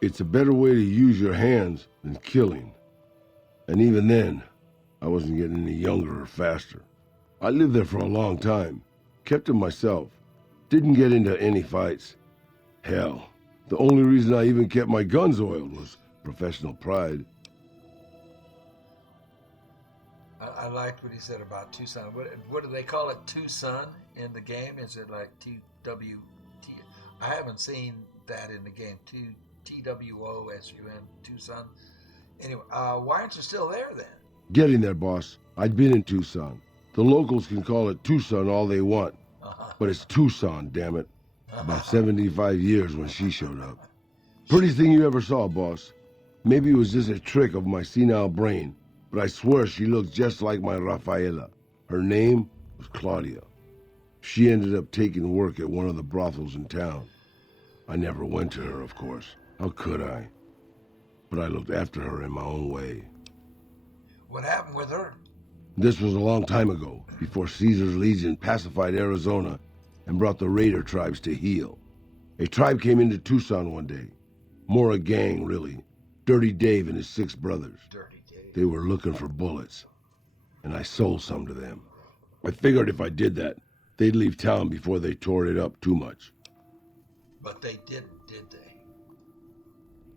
It's a better way to use your hands than killing. And even then, I wasn't getting any younger or faster. I lived there for a long time, kept to myself, didn't get into any fights. Hell, the only reason I even kept my guns oiled was professional pride. I liked what he said about Tucson. What do they call it, Tucson, in the game? Is it like T-W-T? I haven't seen that in the game. T-W-O-S-U-N, Tucson. Anyway, why aren't you still there then? Getting there, boss. I'd been in Tucson. The locals can call it Tucson all they want, but it's Tucson, damn it. About 75 years when she showed up. Prettiest thing you ever saw, boss. Maybe it was just a trick of my senile brain, but I swear she looked just like my Rafaela. Her name was Claudia. She ended up taking work at one of the brothels in town. I never went to her, of course. How could I? But I looked after her in my own way. What happened with her? This was a long time ago, before Caesar's Legion pacified Arizona and brought the raider tribes to heel. A tribe came into Tucson one day. More a gang, really. Dirty Dave and his 6 brothers. They were looking for bullets, and I sold some to them. I figured if I did that, they'd leave town before they tore it up too much. But they didn't, did they?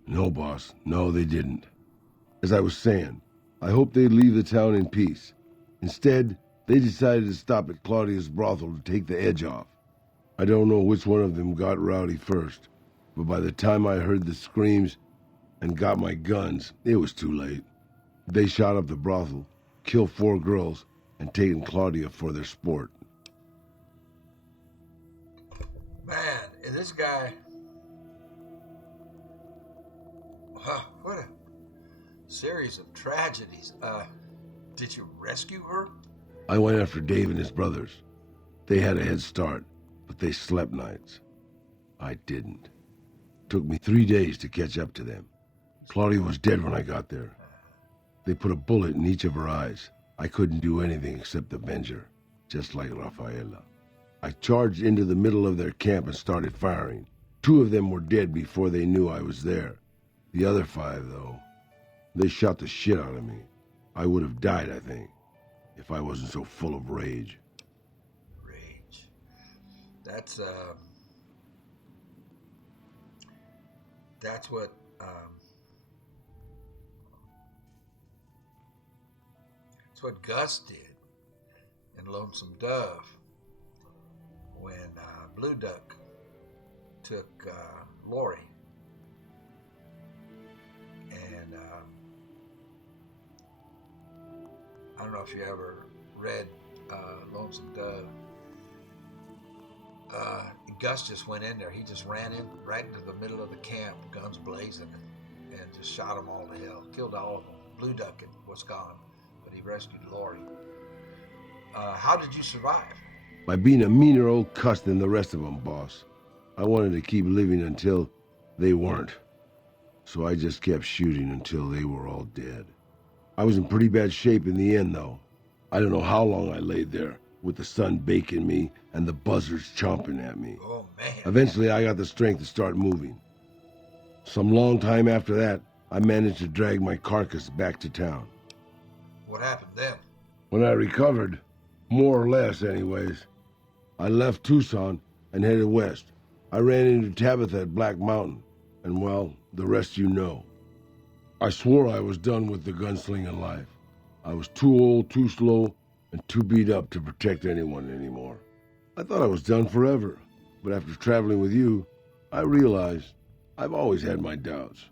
No, boss. No, they didn't. As I was saying, I hoped they'd leave the town in peace. Instead, they decided to stop at Claudia's brothel to take the edge off. I don't know which one of them got rowdy first, but by the time I heard the screams and got my guns, it was too late. They shot up the brothel, killed 4 girls, and taken Claudia for their sport. Man, this guy... what a series of tragedies. Did you rescue her? I went after Dave and his brothers. They had a head start, but they slept nights. I didn't. Took me 3 days to catch up to them. Claudia was dead when I got there. They put a bullet in each of her eyes. I couldn't do anything except avenge her, just like Rafaela. I charged into the middle of their camp and started firing. 2 of them were dead before they knew I was there. The other 5, though, they shot the shit out of me. I would have died, I think, if I wasn't so full of rage. Rage. That's what that's what Gus did in Lonesome Dove when Blue Duck took Lori. And I don't know if you ever read Lonesome Dove. Gus just went in there. He just ran in right into the middle of the camp, guns blazing, and just shot them all to hell. Killed all of them. Blue Duck was gone, but he rescued Lori. How did you survive? By being a meaner old cuss than the rest of them, boss. I wanted to keep living until they weren't. So I just kept shooting until they were all dead. I was in pretty bad shape in the end, though. I don't know how long I laid there, with the sun baking me and the buzzards chomping at me. Oh, man. Eventually, I got the strength to start moving. Some long time after that, I managed to drag my carcass back to town. What happened then? When I recovered, more or less anyways, I left Tucson and headed west. I ran into Tabitha at Black Mountain, and well, the rest you know. I swore I was done with the gunslinging life. I was too old, too slow, and too beat up to protect anyone anymore. I thought I was done forever, but after traveling with you, I realized I've always had my doubts.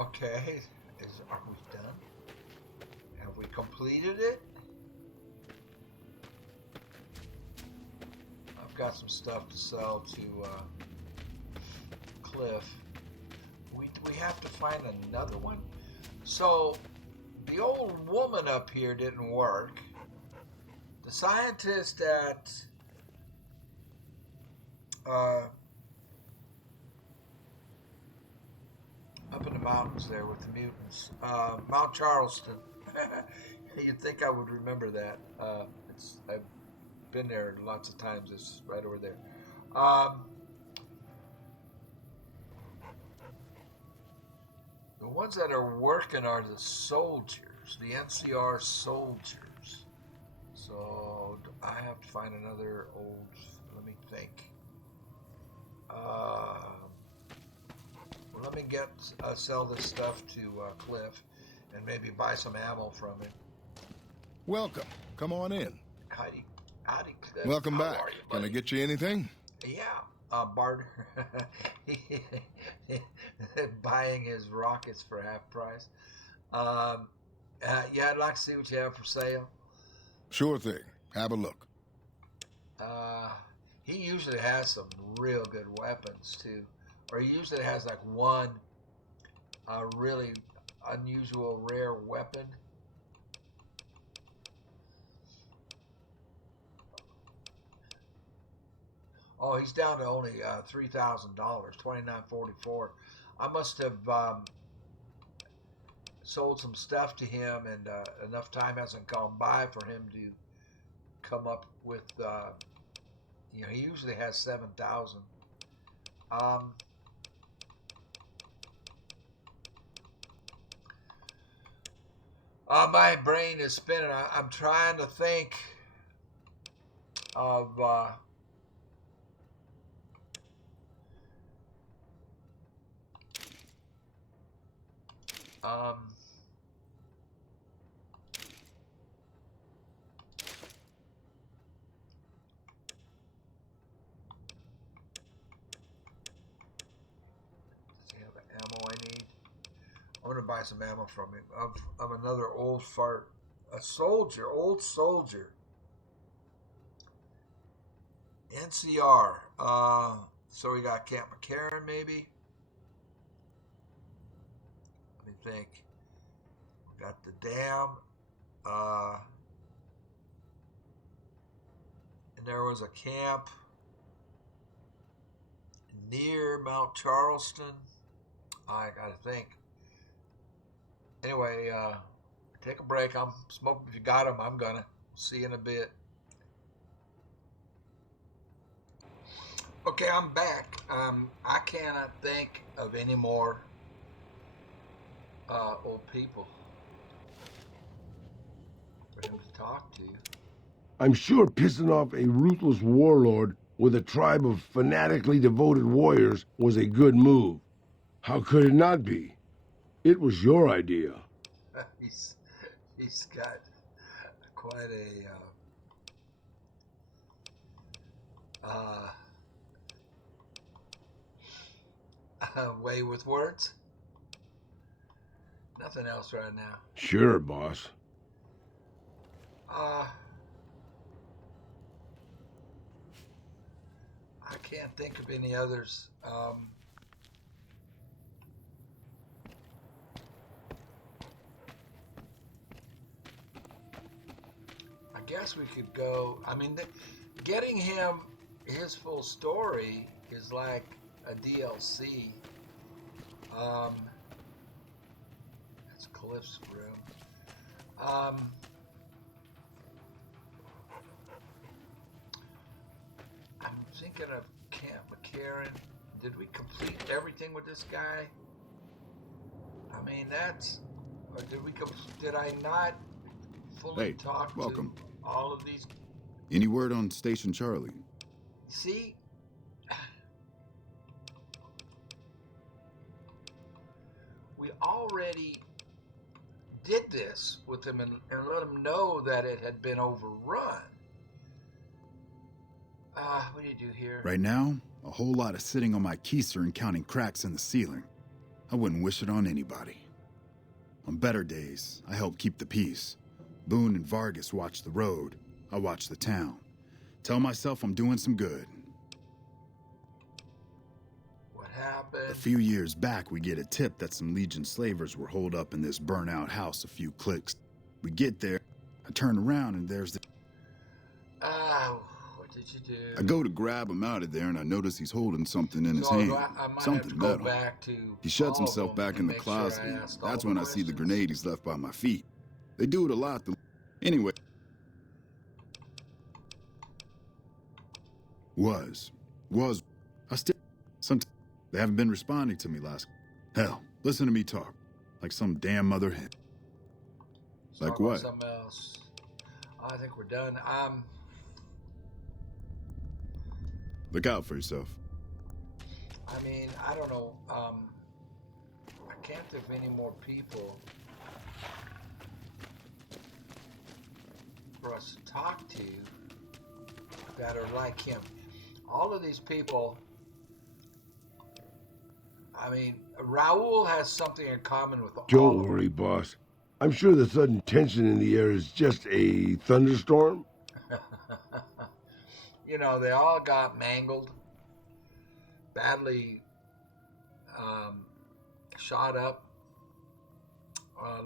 Okay, are we done? Have we completed it? I've got some stuff to sell to Cliff. We have to find another one. So the old woman up here didn't work. The scientist at up in the mountains there with the mutants, Mount Charleston. You'd think I would remember that. I've been there lots of times. It's right over there. The ones that are working are the soldiers, the NCR soldiers. So I have to find another old. Let me think. Let me sell this stuff to Cliff, and maybe buy some ammo from him. Welcome. Come on in. Howdy, Cliff. Welcome How back. are you, Can I buddy? get you anything? Yeah, barter. Buying his rockets for half price. Yeah, I'd like to see what you have for sale. Sure thing. Have a look. He usually has some real good weapons too, or he usually has like one really unusual rare weapon. Oh, he's down to only $3,000, $2,944. I must have sold some stuff to him, and enough time hasn't gone by for him to come up with. He usually has 7,000. My brain is spinning. I'm trying to think of. Does he have the ammo I need? I'm gonna buy some ammo from him. Of another old fart, old soldier. NCR. So we got Camp McCarran, maybe. Let me think. We got the dam. And there was a camp. near Mount Charleston. I gotta think. Anyway, take a break. I'm smoking. If you got them, I'm gonna. See you in a bit. Okay, I'm back. I cannot think of any more old people for him to talk to. I'm sure pissing off a ruthless warlord with a tribe of fanatically devoted warriors was a good move. How could it not be? It was your idea. he's got quite a way with words. Nothing else right now. Sure, boss. I can't think of any others. I guess we could go. I mean, getting him his full story is like a DLC. That's Cliff's room. I'm thinking of Camp McCarran. Did we complete everything with this guy? I mean, that's. Or did I not fully talk welcome. to all of these? Any word on Station Charlie? See, we already did this with him and let him know that it had been overrun. What do you do here? Right now, a whole lot of sitting on my keister and counting cracks in the ceiling. I wouldn't wish it on anybody. On better days, I help keep the peace. Boone and Vargas watch the road. I watch the town. Tell myself I'm doing some good. What happened? A few years back, we get a tip that some Legion slavers were holed up in this burnt-out house a few clicks. We get there, I turn around, and there's the... What did you do? I go to grab him out of there, and I notice he's holding something in his hand. I might Something have to go metal. back to He shuts himself back in the closet. That's when I see the grenade he's left by my feet. They do it a lot. Anyway. I still... Sometimes they haven't been responding to me last... Hell, listen to me talk. Like some damn mother hen. Like what? Something else. I think we're done. Look out for yourself. I mean, I don't know. I can't think of any more people for us to talk to that are like him. All of these people, I mean, Raul has something in common with all Don't of them. worry, boss. I'm sure the sudden tension in the air is just a thunderstorm. You know, they all got mangled, badly shot up,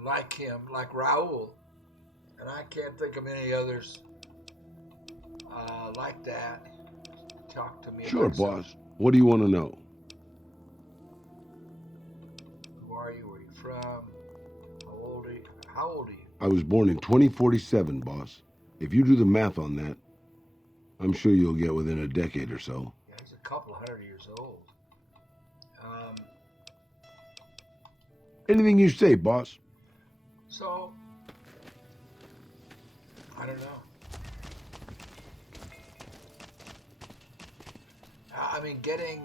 like him, like Raul. And I can't think of any others like that. Talk to me Sure, about boss. something. What do you want to know? Who are you? Where are you from? How old are you? I was born in 2047, boss. If you do the math on that, I'm sure you'll get within a decade or so. Yeah, he's a couple 100 years old. Anything you say, boss. So, I don't know. I mean, getting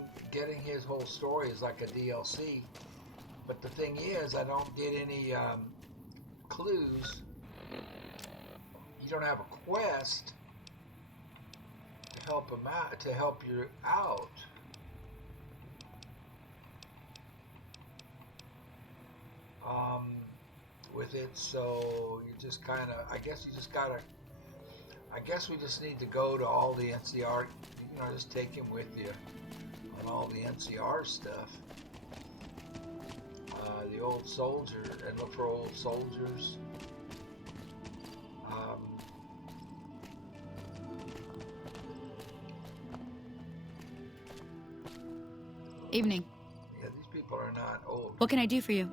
his whole story is like a DLC. But the thing is, I don't get any clues. You don't have a quest to help him out, to help you out. With it, so you just kind of, I guess we just need to go to all the NCR, you know, just take him with you on all the NCR stuff. The old soldier, and look for old soldiers. Evening. Yeah, these people are not old. What can I do for you?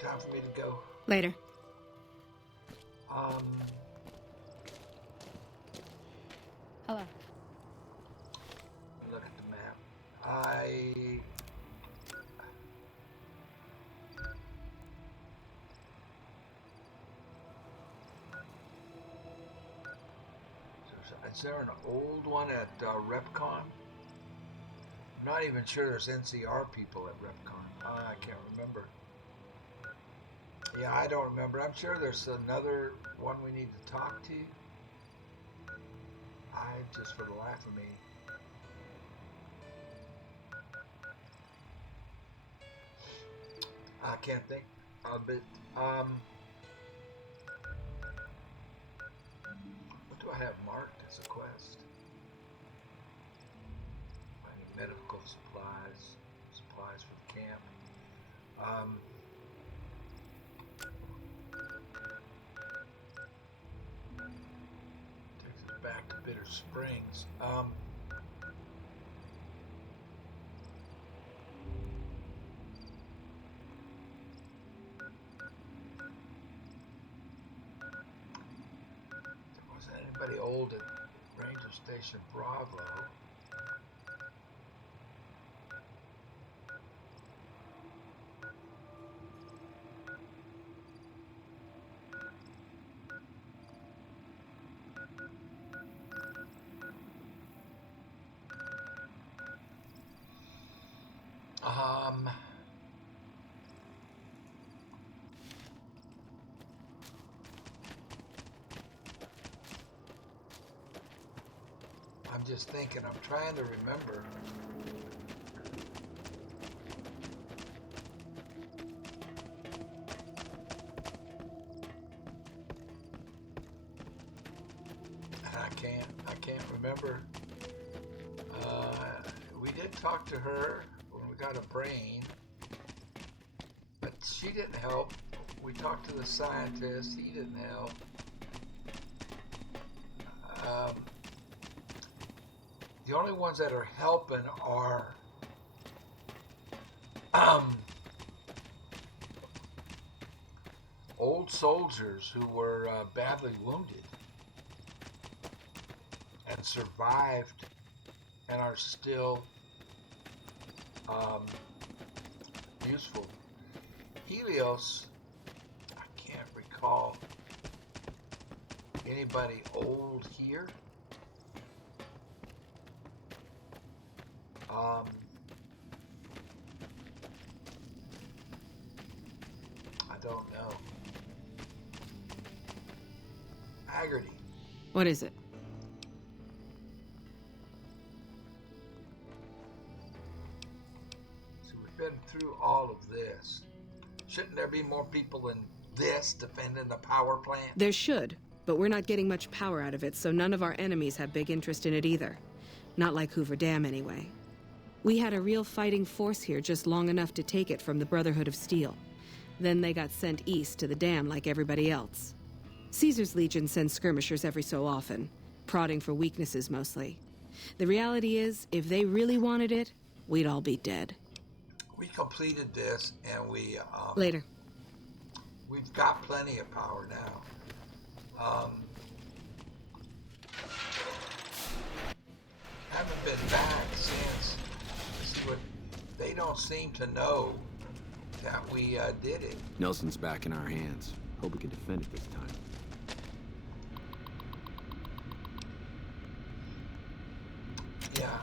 Time for me to go. Later. Hello. Look at the map. Is there an old one at RepCon? I'm not even sure there's NCR people at RepCon. I can't remember. Yeah, I don't remember. I'm sure there's another one we need to talk to. Just for the life of me. I can't think of it. What do I have marked as a quest? Finding medical supplies for the camp. Takes us back to Bitter Springs. Anybody old at Ranger Station Bravo? I'm just thinking, I'm trying to remember. I can't remember. We did talk to her when we got a brain, but she didn't help. We talked to the scientist, he didn't help. The only ones that are helping are old soldiers who were badly wounded and survived and are still useful. Helios, I can't recall anybody old here. I don't know. Haggerty. What is it? So we've been through all of this. Shouldn't there be more people in this defending the power plant? There should, but we're not getting much power out of it, so none of our enemies have big interest in it either. Not like Hoover Dam, anyway. We had a real fighting force here just long enough to take it from the Brotherhood of Steel. Then they got sent east to the dam like everybody else. Caesar's Legion sends skirmishers every so often, prodding for weaknesses mostly. The reality is, if they really wanted it, we'd all be dead. We completed this, and we... Later. We've got plenty of power now. Haven't been back since... They don't seem to know that we did it. Nelson's back in our hands. Hope we can defend it this time. Yeah,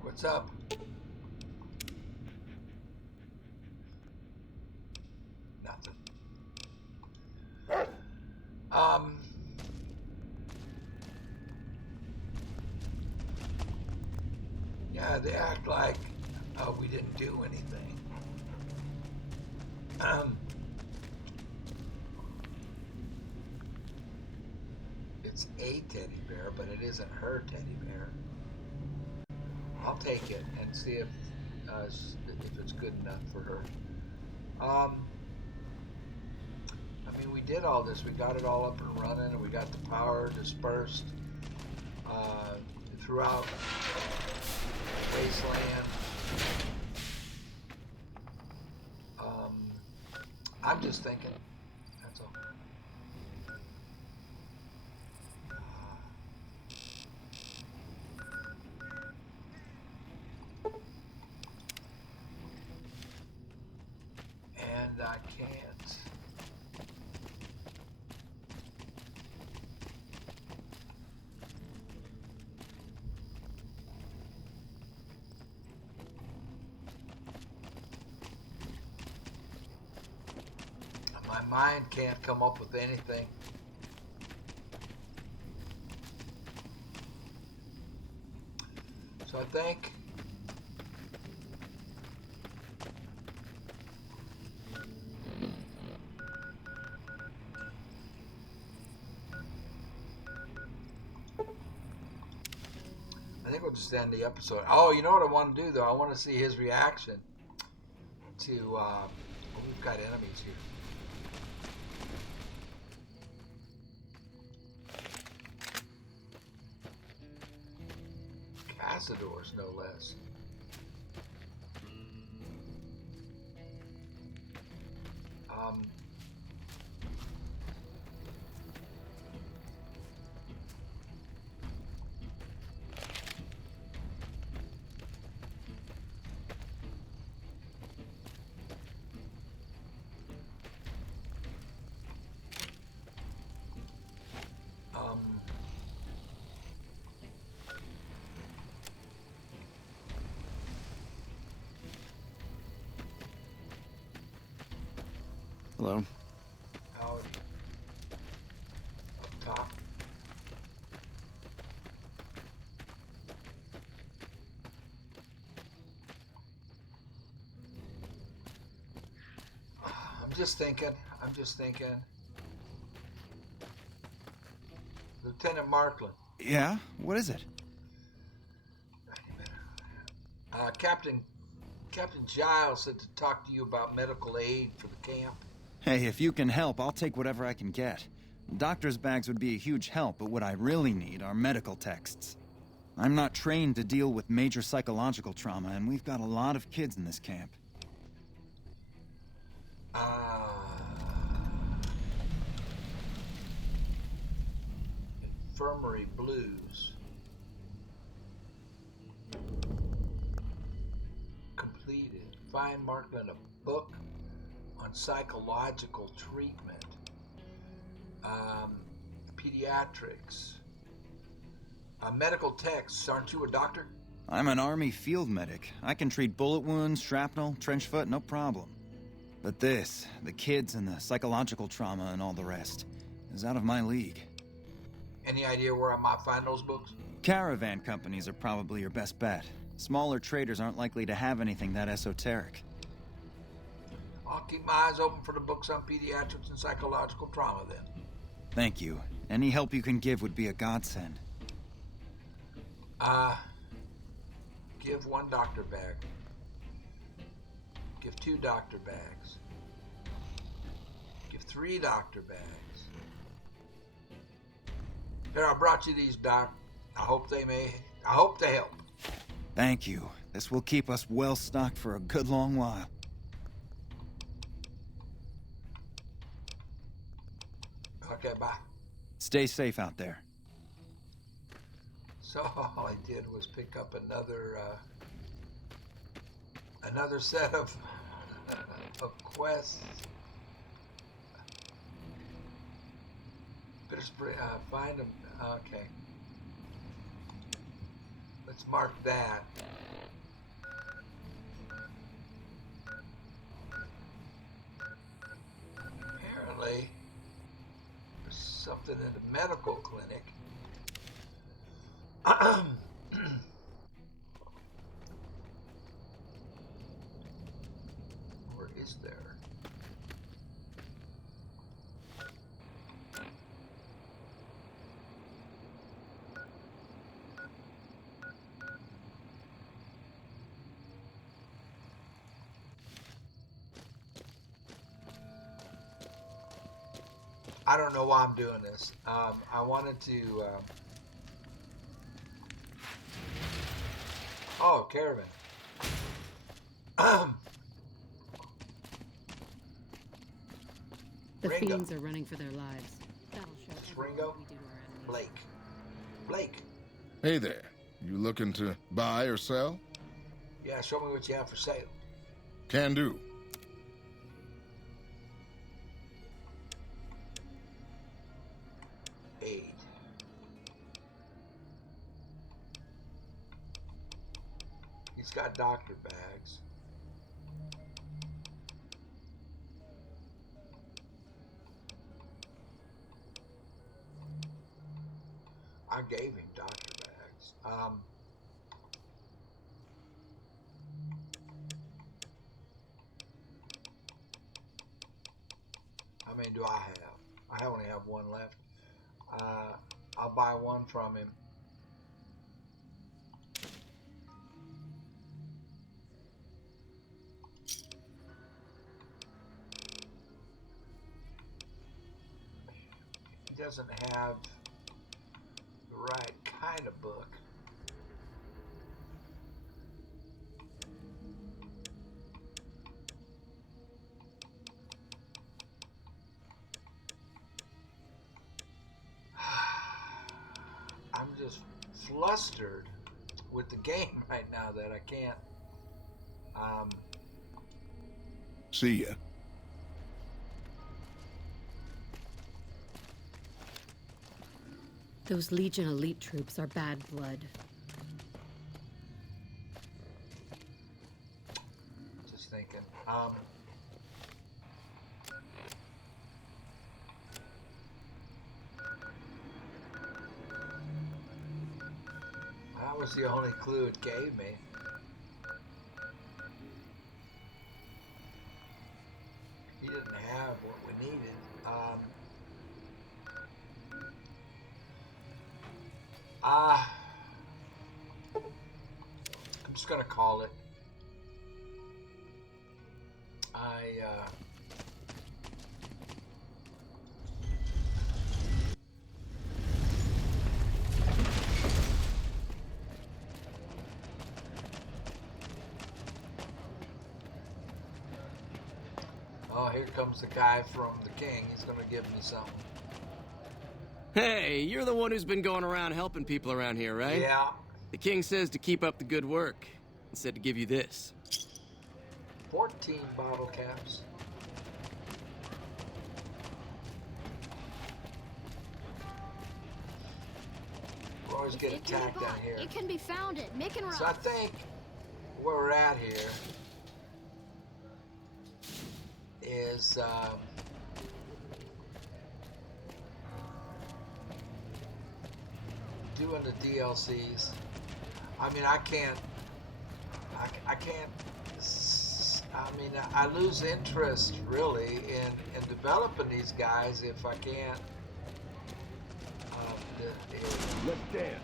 what's up? Nothing. Yeah, they act like we didn't do anything. It's a teddy bear, but it isn't her teddy bear. I'll take it and see if it's good enough for her. I mean, we did all this. We got it all up and running, and we got the power dispersed throughout Wasteland. I'm just thinking. That's all. And I can't. My mind can't come up with anything. So I think we'll just end the episode. Oh, you know what I want to do though? I want to see his reaction to we've got enemies here. Cazadors, no less. Hello. Out up top. I'm just thinking. Lieutenant Markland. Yeah? What is it? Captain Giles said to talk to you about medical aid for the camp. Hey, if you can help, I'll take whatever I can get. Doctor's bags would be a huge help, but what I really need are medical texts. I'm not trained to deal with major psychological trauma, and we've got a lot of kids in this camp. Infirmary Blues. Completed. Find Markland a book on psychological treatment. Pediatrics. Medical texts. Aren't you a doctor? I'm an Army field medic. I can treat bullet wounds, shrapnel, trench foot, no problem. But this, the kids and the psychological trauma and all the rest, is out of my league. Any idea where I might find those books? Caravan companies are probably your best bet. Smaller traders aren't likely to have anything that esoteric. I'll keep my eyes open for the books on pediatrics and psychological trauma then. Thank you. Any help you can give would be a godsend. Give 1 doctor bag. Give 2 doctor bags. Give 3 doctor bags. Here, I brought you these, Doc. I hope they help. Thank you. This will keep us well stocked for a good long while. Okay, bye. Stay safe out there. So all I did was pick up another set of quests. Better find them. Okay. Let's mark that. Apparently, there's something in the medical clinic. Or is there? I don't know why I'm doing this. I wanted to. Oh, caravan. The Ringo. fiends are running for their lives. That'll show everyone Ringo? what we do to our enemies. Blake. Blake. Hey there. You looking to buy or sell? Yeah, show me what you have for sale. Can do. Aid. He's got doctor bags. I gave him doctor bags. How many do I have? I only have one left. I'll buy one from him. He doesn't have the right kind of book. I'm just flustered with the game right now that I can't. See ya. Those Legion elite troops are bad blood. Just thinking. That was the only clue it gave me. He didn't have what we needed. I'm just gonna call it. Oh, here comes the guy from the king. He's gonna give me something. Hey, you're the one who's been going around helping people around here, right? Yeah. The king says to keep up the good work. He said to give you this. 14 bottle caps. We always get It can be attacked down bought. here. It can be found at Mick and Ralph's. So I think where we're at here is doing the DLCs. I mean, I can't. I mean, I lose interest really in developing these guys if I can't. Let's dance.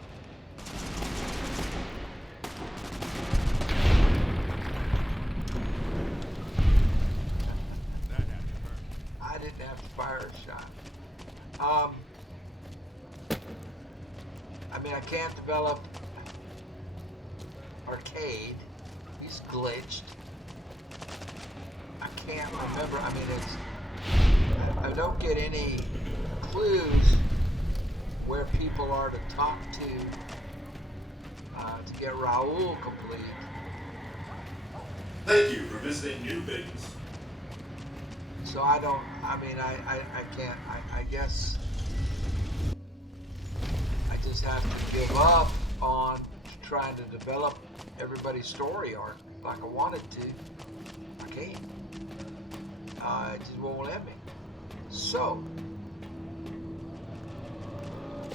I didn't have to fire a shot. I mean, I can't develop Arcade. He's glitched. I can't remember. I mean, I don't get any clues where people are to talk to get Raul complete. Thank you for visiting New Vegas. So I don't, I mean, I can't, I guess I just have to give up on trying to develop everybody's story arc like I wanted to. I can't. It just won't let me. So,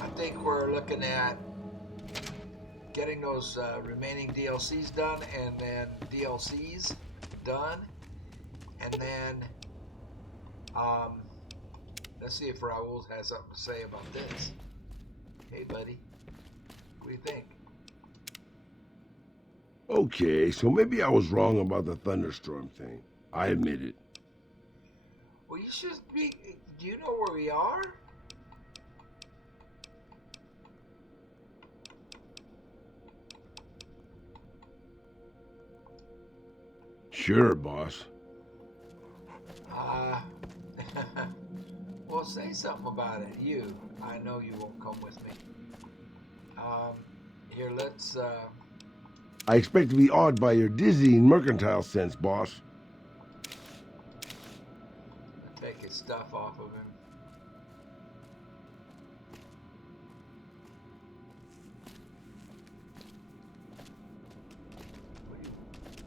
I think we're looking at getting those remaining DLCs done, and then DLCs done, and then let's see if Raul has something to say about this. Hey, buddy, what do you think? Okay, so maybe I was wrong about the thunderstorm thing. I admit it. Well, you should be Do you know where we are? Sure, boss. Well, say something about it. I know you won't come with me. Here, let's, I expect to be awed by your dizzying mercantile sense, boss. take his stuff off of him.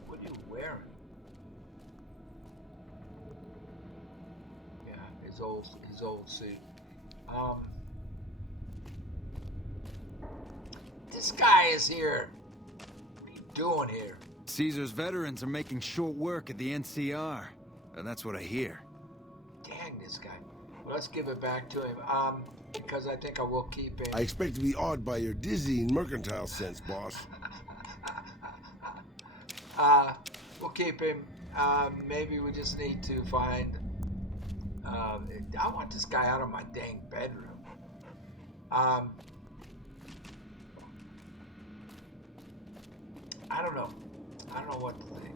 What are you wearing? Yeah, his old suit. This guy is here. What are you doing here? Caesar's veterans are making short work at the NCR. That's what I hear. Dang this guy. Well, let's give it back to him. Because I think I will keep him. I expect to be awed by your dizzying mercantile sense, boss. We'll keep him. Maybe we just need to find... I want this guy out of my dang bedroom. I don't know. I don't know what to think.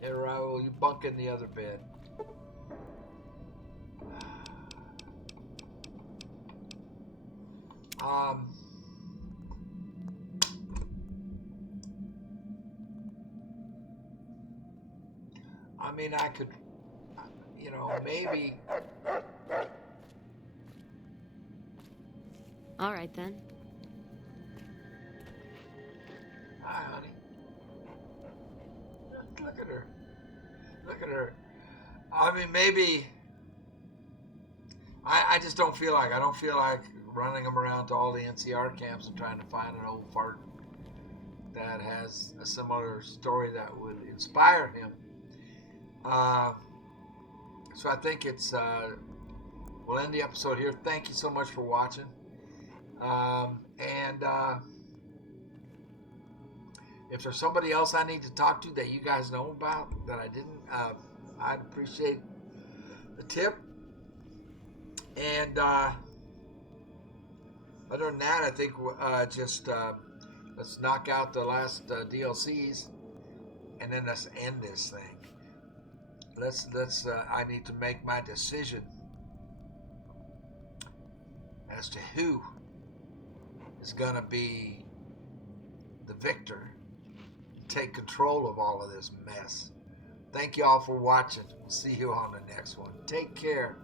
Hey, Raul, you bunk in the other bed. I mean, I could, you know, maybe... All right, then. Hi, honey. Look at her. Look at her. I mean, maybe... I just don't feel like... I don't feel like running him around to all the NCR camps and trying to find an old fart that has a similar story that would inspire him. So I think it's... we'll end the episode here. Thank you so much for watching. If there's somebody else I need to talk to that you guys know about that I didn't, I'd appreciate the tip. And other than that, I think just let's knock out the last DLCs, and then let's end this thing. Let's I need to make my decision as to who is gonna be the victor, take control of all of this mess. Thank you all for watching. We'll see you on the next one. Take care.